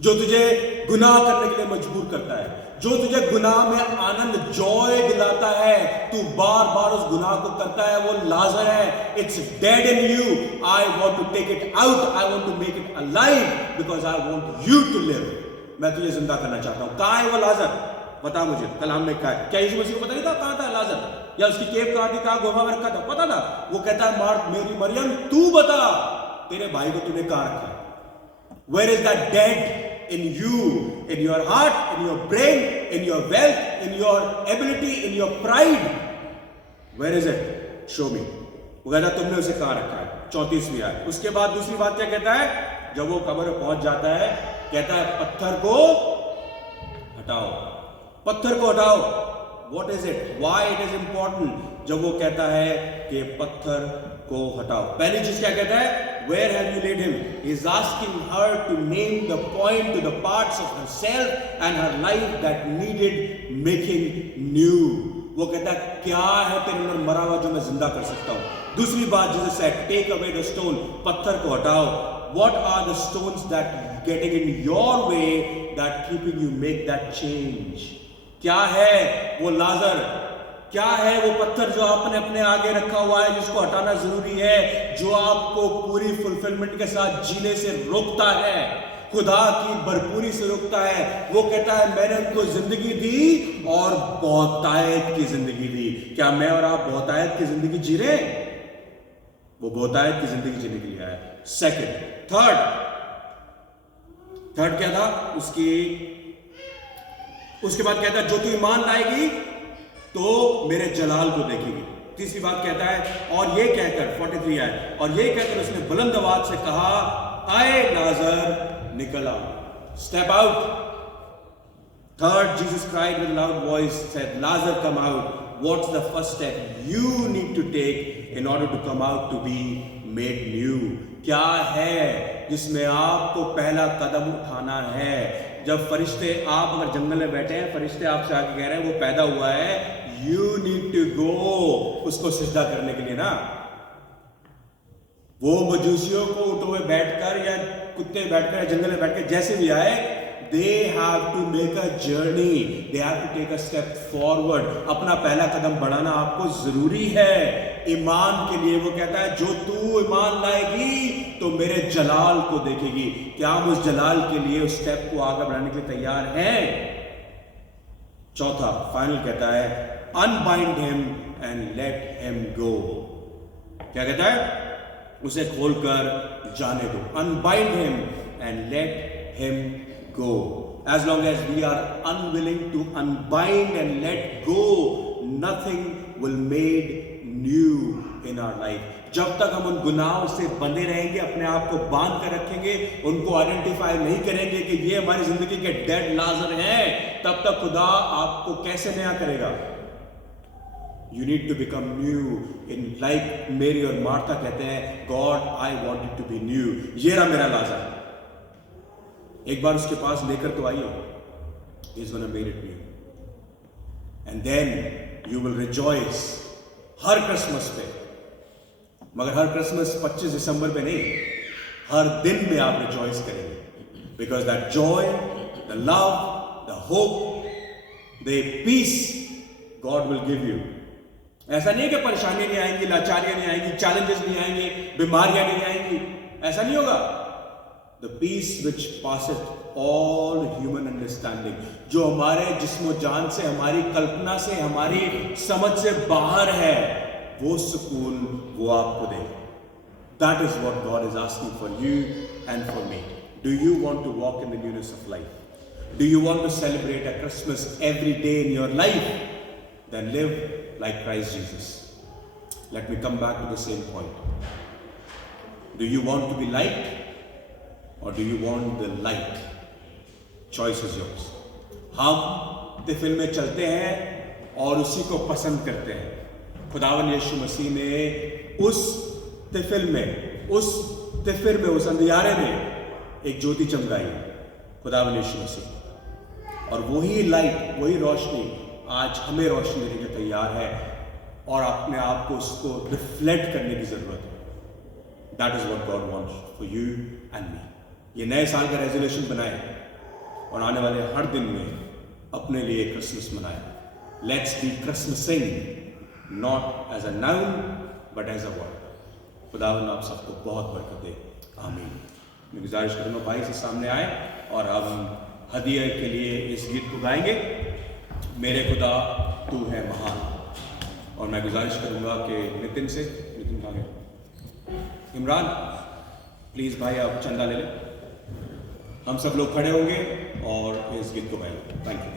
जो तुझे गुनाह करने के लिए मजबूर करता है, जो तुझे गुनाह में आनंद, जॉय दिलाता है, तू बार बार उस गुनाह को करता है। वो लाजर है, it's dead in you, I want to take it out, I want to make it alive, because I want you to live. मैं तुझे जिंदा करना चाहता हूं। कहां है वो लाजर, बता मुझे। कलाम में क्या है? क्या यीशु मसीह को पता नहीं था कहां था लाजर, या उसकी केव कहां थी, कहां गोफा में रखा था, पता था? वो कहता है, मेरी मरियम, तू बता, तेरे भाई को तूने कहां रखा है? Where is that dead in you, in your heart, in your brain, in your wealth, in your ability, in your pride? Where is it? Show me. वो कहता तुमने उसे कहां रखा है। 34वीं आयत। उसके बाद दूसरी बात क्या कहता है? जब वो कब्र में पहुंच जाता है, कहता है पत्थर को हटाओ, पत्थर को हटाओ। What is it? Why it is important? जब वो कहता है कि पत्थर को हटाओ, पहली चीज क्या कहता है? Where have you laid him? He is asking her to name the point to the parts of herself and her life that needed making new. वो कहता है क्या है तेरे अंदर मरा हुआ जो मैं जिंदा कर सकता हूं। दूसरी बात जिसे said, take away the stone, पत्थर को हटाओ। What are the stones that getting in your way that keeping you make that change? क्या है वो लाजर, क्या है वो पत्थर जो आपने अपने आगे रखा हुआ है, जिसको हटाना जरूरी है, जो आपको पूरी फुलफिलमेंट के साथ जीने से रोकता है, खुदा की भरपूरी से रोकता है। वो कहता है मैंने उनको जिंदगी दी और बहुतायत की जिंदगी दी। क्या मैं और आप बहुतायत की जिंदगी जी रहे हैं? वो बहुतायत की जिंदगी जीने के लिए आया। सेकंड, थर्ड क्या था? उसके बाद कहता है जो तू ईमान लाएगी तो मेरे जलाल को देखेगी। तीसरी बात कहता है, और ये कहकर 43 है, और ये कहकर उसने बुलंद आवाज से कहा, आए लाजर निकल आओ, step out. Third, Jesus cried with a loud voice, said, Lazarus, come out. What's the first step you need to take in order to come out to be made new? क्या है जिसमें आपको पहला कदम उठाना है? जब फरिश्ते, आप अगर जंगल में बैठे हैं, फरिश्ते आपसे आके कह रहे हैं वो पैदा हुआ है, you need to go उसको सिजदा करने के लिए ना। वो मजूसियों को ऊँटों में बैठकर या कुत्ते बैठकर या जंगल में बैठकर जैसे भी आए, they have to make a journey, they have to take a step forward। अपना पहला कदम बढ़ाना आपको जरूरी है ईमान के लिए। वो कहता है, जो तू ईमान लाएगी तो मेरे जलाल को देखेगी। क्या हम उस जलाल के लिए उस स्टेप को आगे बढ़ाने के लिए तैयार हैं? चौथा, फाइनल कहता है, unbind him and let him go. क्या कहता है? उसे खोलकर जाने दो। Unbind him and let him go. As long as we are unwilling to unbind and let go, nothing will made new in our life. जब तक हम उन गुनाहों से बंधे रहेंगे, अपने आप को बांध कर रखेंगे, उनको आइडेंटिफाई नहीं करेंगे कि ये हमारी जिंदगी के डेड लाजर हैं, तब तक खुदा आपको कैसे नया करेगा? You need to become new in, like मेरी और मार्था कहते हैं, God, I wanted to be new। ये रहा मेरा लाजर, एक बार उसके पास लेकर तो आइए। He's gonna make it new, and then you will rejoice her Christmas पे, मगर हर क्रिसमस 25 दिसंबर पे नहीं, हर दिन में आप रिजॉइस करेंगे, because that joy, the love, the hope, the peace God will give you। ऐसा नहीं है कि परेशानियां नहीं आएंगी, लाचारियां नहीं आएंगी, चैलेंजेस नहीं आएंगे, बीमारियां नहीं आएंगी, ऐसा नहीं होगा। The peace which passeth all human understanding, जो हमारे जिस्म जान से, हमारी कल्पना से, हमारी समझ से बाहर है, वो सुकून वो आपको देगा। That is what God is asking for you and for me. Do you want to walk in the newness of life? Do you want to celebrate a Christmas every day in your life? Then live like Christ Jesus. Let me come back to the same point. Do you want to be liked? Or do you want the light? Choice is yours. हम तिफिल में चलते हैं और उसी को पसंद करते हैं। खुदावन यीशु मसीह ने उस तिफिल में, उस अंधियारे में एक ज्योति चमकाई, खुदावन यीशु मसीह, और वही लाइट, वही रोशनी आज हमें रोशनी देने के लिए तैयार है, और अपने आप को उसको रिफ्लेक्ट करने की जरूरत है। That is what God wants for you and me। ये नए साल का रेजोल्यूशन बनाए और आने वाले हर दिन में अपने लिए क्रिसमस मनाए। Let's be christmasing, not as a noun but as a word. खुदावंद आप सबको बहुत बरकत दे, आमीन। मैं गुजारिश करूँगा भाई से सामने आए और हम हदिया के लिए इस गीत को गाएंगे, मेरे खुदा तू है महान। और मैं गुजारिश करूँगा कि नितिन कहाँ गए, इमरान प्लीज़ भाई आप चंदा ले लें। हम सब लोग खड़े होंगे और इस गीत को गाएंगे। Thank you.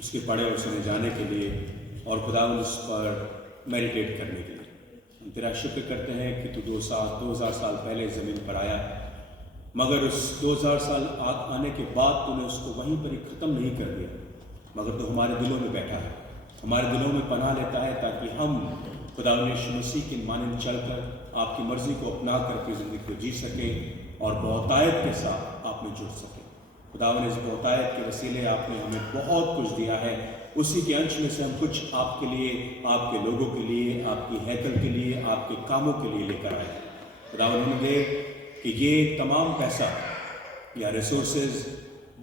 उसके पढ़े और सुने जाने के लिए और खुदावंद उस पर मेडिटेट करने के लिए। हम तेरा शुक्र करते हैं कि तू 2000 साल पहले ज़मीन पर आया, मगर उस 2000 साल आने के बाद तूने उसको वहीं पर ही ख़त्म नहीं कर दिया, मगर तो हमारे दिलों में बैठा है, हमारे दिलों में पनाह लेता है, ताकि हम खुदावंद यीशु मसीह के मानंद चलकर आपकी मर्ज़ी को अपना करके ज़िंदगी को जी सकें और बहुतायत के साथ आप में जुड़ सकें। खुदावंद इस बहुतायत के वसीले आपने हमें बहुत कुछ दिया है, उसी के अंश में से हम कुछ आपके लिए, आपके लोगों के लिए, आपकी हैकल के लिए, आपके कामों के लिए लेकर आए। खुदावंद हमें दे कि ये तमाम पैसा या रिसोर्सेज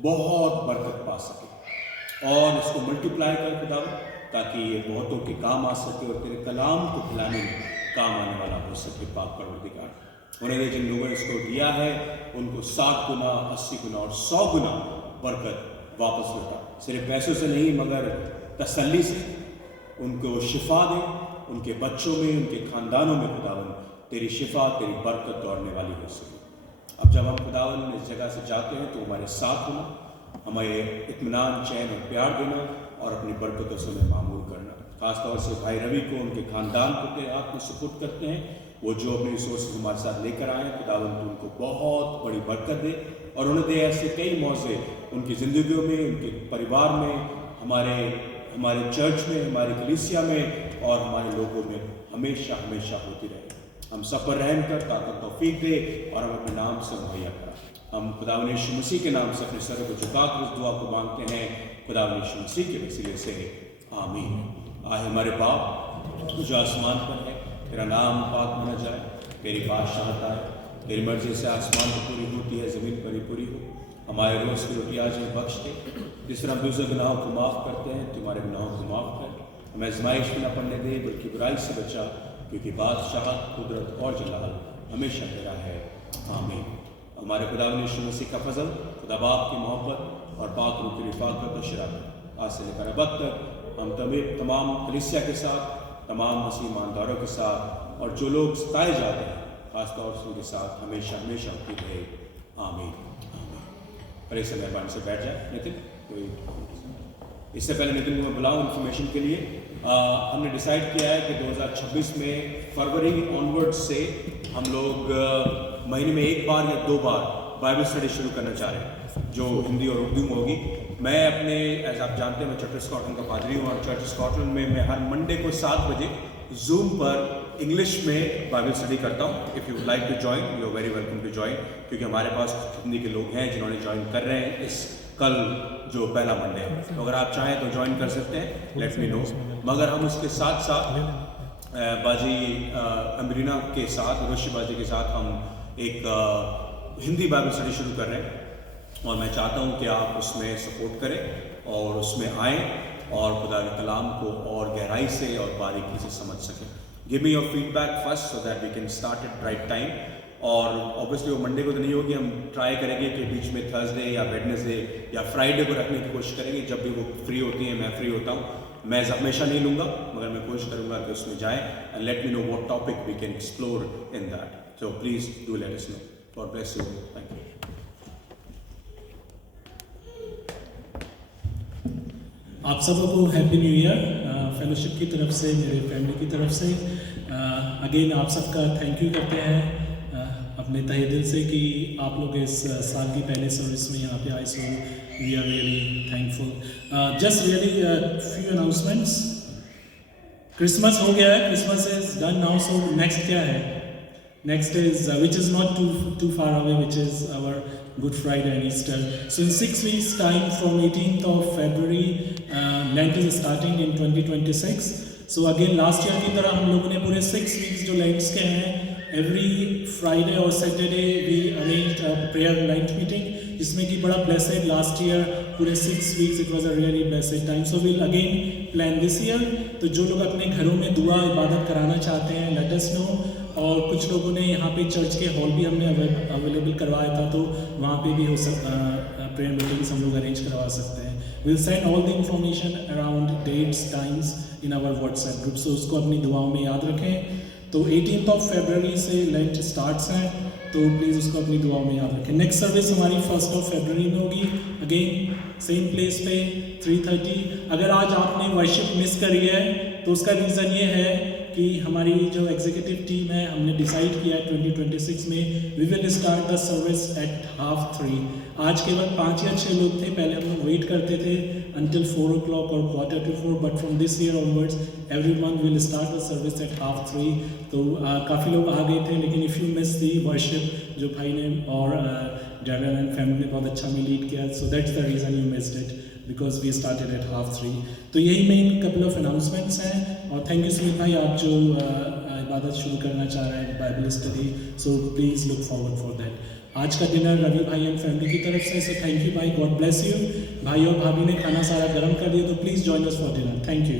बहुत बरकत पा सके और इसको मल्टीप्लाई कर खुदावंद, ताकि ये बहुतों के काम आ सके और तेरे कलाम को फैलाने में काम आने वाला हो सके। पाक परवरदिगार, उन्हें दे जिन लोगों ने इसको दिया है उनको 60 गुना, 80 गुना और 100 गुना बरकत वापस लौटा, सिर्फ पैसों से नहीं मगर तसल्ली से। उनको शिफा दे, उनके बच्चों में, उनके ख़ानदानों में खुदावंद तेरी शिफा, तेरी बरकत दौड़ने वाली हो सके। अब जब हम खुदावंद इस जगह से जाते हैं तो हमारे साथ होना, हमें इत्मीनान, चैन और प्यार देना और अपनी बरकतों से हमें मामूल करना। ख़ासतौर से भाई रवि को, उनके ख़ानदान को तेरे हाथ में सुपुर्द करते हैं। वो जो अपने रिसोर्सेज हमारे साथ लेकर आए, खुदावंद उनको बहुत बड़ी बरकत दे और उन्हें दे ऐसे कई मौज़े उनकी ज़िंदगियों में, उनके परिवार में, हमारे चर्च में, हमारी कलीसिया में और हमारे लोगों में हमेशा हमेशा होती रहे। हम सब पर रहम कर, ताकत तौफीक दे और हम अपने नाम से मुहैया करा। हम खुदावंद यीशु मसीह के नाम से अपने सर को झुकाकर इस दुआ को मांगते हैं, खुदावंद यीशु मसीह के वसीले से, आमीन। आए हमारे बाप जो आसमान पर है, तेरा नाम पाक माना जाए, तेरी बादशाहत आए, तेरी मर्जी से आसमान पर पूरी होती है, ज़मीन पर ही पूरी हो। हमारे रोज़ की रोटी आज हमें बख्श दे, जिस तरह हम दूसरे गुनाहों को माफ़ करते हैं, तुम्हारे गुनाहों को माफ़ कर। हमें आज़माइश में न पड़ने दे, बल्कि बुराई से बचा, क्योंकि बादशाहत, कुदरत और जलाल हमेशा तेरा है, आमीन। हमारे खुदावंद यीशु मसीह का फजल, खुदा बाप की मोहब्बत और पाक रूह की रिफ़ाक़त और शराफ़त आज से लेकर अब तक हम तमाम कलीसिया के साथ, तमाम मसीह ईमानदारों के साथ और जो लोग सताए जाते हैं खासतौर से उनके साथ हमेशा हमेशा होती रहे, आमीन। पर इससे मेहरबानी से बैठ जाए नितिन। कोई इससे पहले नितिन को मैं बुलाऊँ इन्फॉर्मेशन के लिए, हमने डिसाइड किया है कि 2026 में फरवरी ऑनवर्ड से हम लोग महीने में 1 बार या 2 बार बाइबल स्टडी शुरू करना चाह रहे हैं, जो हिंदी और उर्दू में होगी। मैं अपने, एज आप जानते हैं, मैं चर्च स्कॉटलैंड का पादरी हूँ और चर्च स्कॉटलैंड में मैं हर मंडे को 7 बजे जूम पर इंग्लिश में बाइबल स्टडी करता हूँ। If you like to join, you are very welcome to join, क्योंकि हमारे पास हिंदी के लोग हैं जिन्होंने ज्वाइन कर रहे हैं इस कल जो पहला मंडे है। तो अगर आप चाहें तो ज्वाइन कर सकते हैं, लेट मी नो। मगर हम उसके साथ साथ बाजी अमरीना के साथ, रोशी बाजी के साथ हम एक हिंदी बाइबल स्टडी शुरू कर रहे हैं और मैं चाहता हूँ कि आप उसमें सपोर्ट करें और उसमें आएँ और खुदा के कलाम को और गहराई से और बारीकी से समझ सकें। Give me your feedback first so that we can start at right time. और ऑब्वियसली वो मंडे को तो नहीं होगी, हम ट्राई करेंगे कि बीच में थर्सडे या वेडनेसडे या फ्राइडे को रखने की कोशिश करेंगे, जब भी वो फ्री होती हैं। मैं फ्री होता हूँ, मैं हमेशा नहीं लूँगा, मगर मैं कोशिश करूँगा कि उसमें जाएँ and let me know what topic we can explore in that. So please do let us know. God bless you, thank you. आप सबों को हैप्पी न्यू ईयर फेलोशिप की तरफ से, मेरे फैमिली की तरफ से। अगेन आप सबका थैंक यू करते हैं अपने तहे दिल से कि आप लोग इस साल की पहले सर्विस में यहाँ पे आए। So we are really thankful. Just really few announcements. Christmas हो गया है, Christmas is done now, so next क्या है? Next is, which is not too far away, which is our Good Friday and Easter. So in 6 weeks time, from 18th of February, Lent is starting in 2026. So again, last year की तरह हम लोगों ने पूरे 6 weeks जो Lents के हैं, every Friday और Saturday we arranged a prayer Lent meeting, जिसमें कि बड़ा blessed last year पूरे 6 weeks it was a really blessed time. So we'll again plan this year. तो जो लोग अपने घरों में दुआ इबादत कराना चाहते हैं, let us know. और कुछ लोगों ने यहाँ पे चर्च के हॉल भी हमने अवेलेबल करवाया था, तो वहाँ पे भी हो सकता प्रेयर मीटिंग्स हम लोग अरेंज करवा सकते हैं। Will send all the information around dates times in our WhatsApp group, so उसको अपनी दुआओं में याद रखें। तो 18th of February से लेंट स्टार्ट्स हैं, तो प्लीज़ उसको अपनी दुआओं में याद रखें। नेक्स्ट सर्विस हमारी 1st of February में होगी। अगेन सेम प्लेस पे 3:30। अगर आज आपने वर्शिप मिस करी है तो उसका रीज़न ये है कि हमारी जो एग्जीक्यूटिव टीम है, हमने डिसाइड किया है 2026 में we will start the service at 2:30। आज केवल 5 या 6 लोग थे, पहले हम लोग वेट करते थे until 4 o'clock or 4:45, but from this year onwards everyone will start the service at 2:30। तो काफ़ी लोग आ गए थे, लेकिन if you miss the worship जो भाई ने और डैरन एंड फैमिली ने बहुत अच्छा में लीड किया, so that's the reason you missed it because we started at 2:30। तो यही मेन कपल ऑफ अनाउंसमेंट्स हैं। और थैंक यू सुमित भाई, आप जो इबादत शुरू करना चाह रहे हैं Bible study, so please look forward for that. आज का डिनर रवि भाई एंड फैमिली की तरफ से, सो थैंक यू भाई, गॉड ब्लेस यू। भाई और भाभी ने खाना सारा गर्म कर दिया, तो please join us for dinner. Thank you.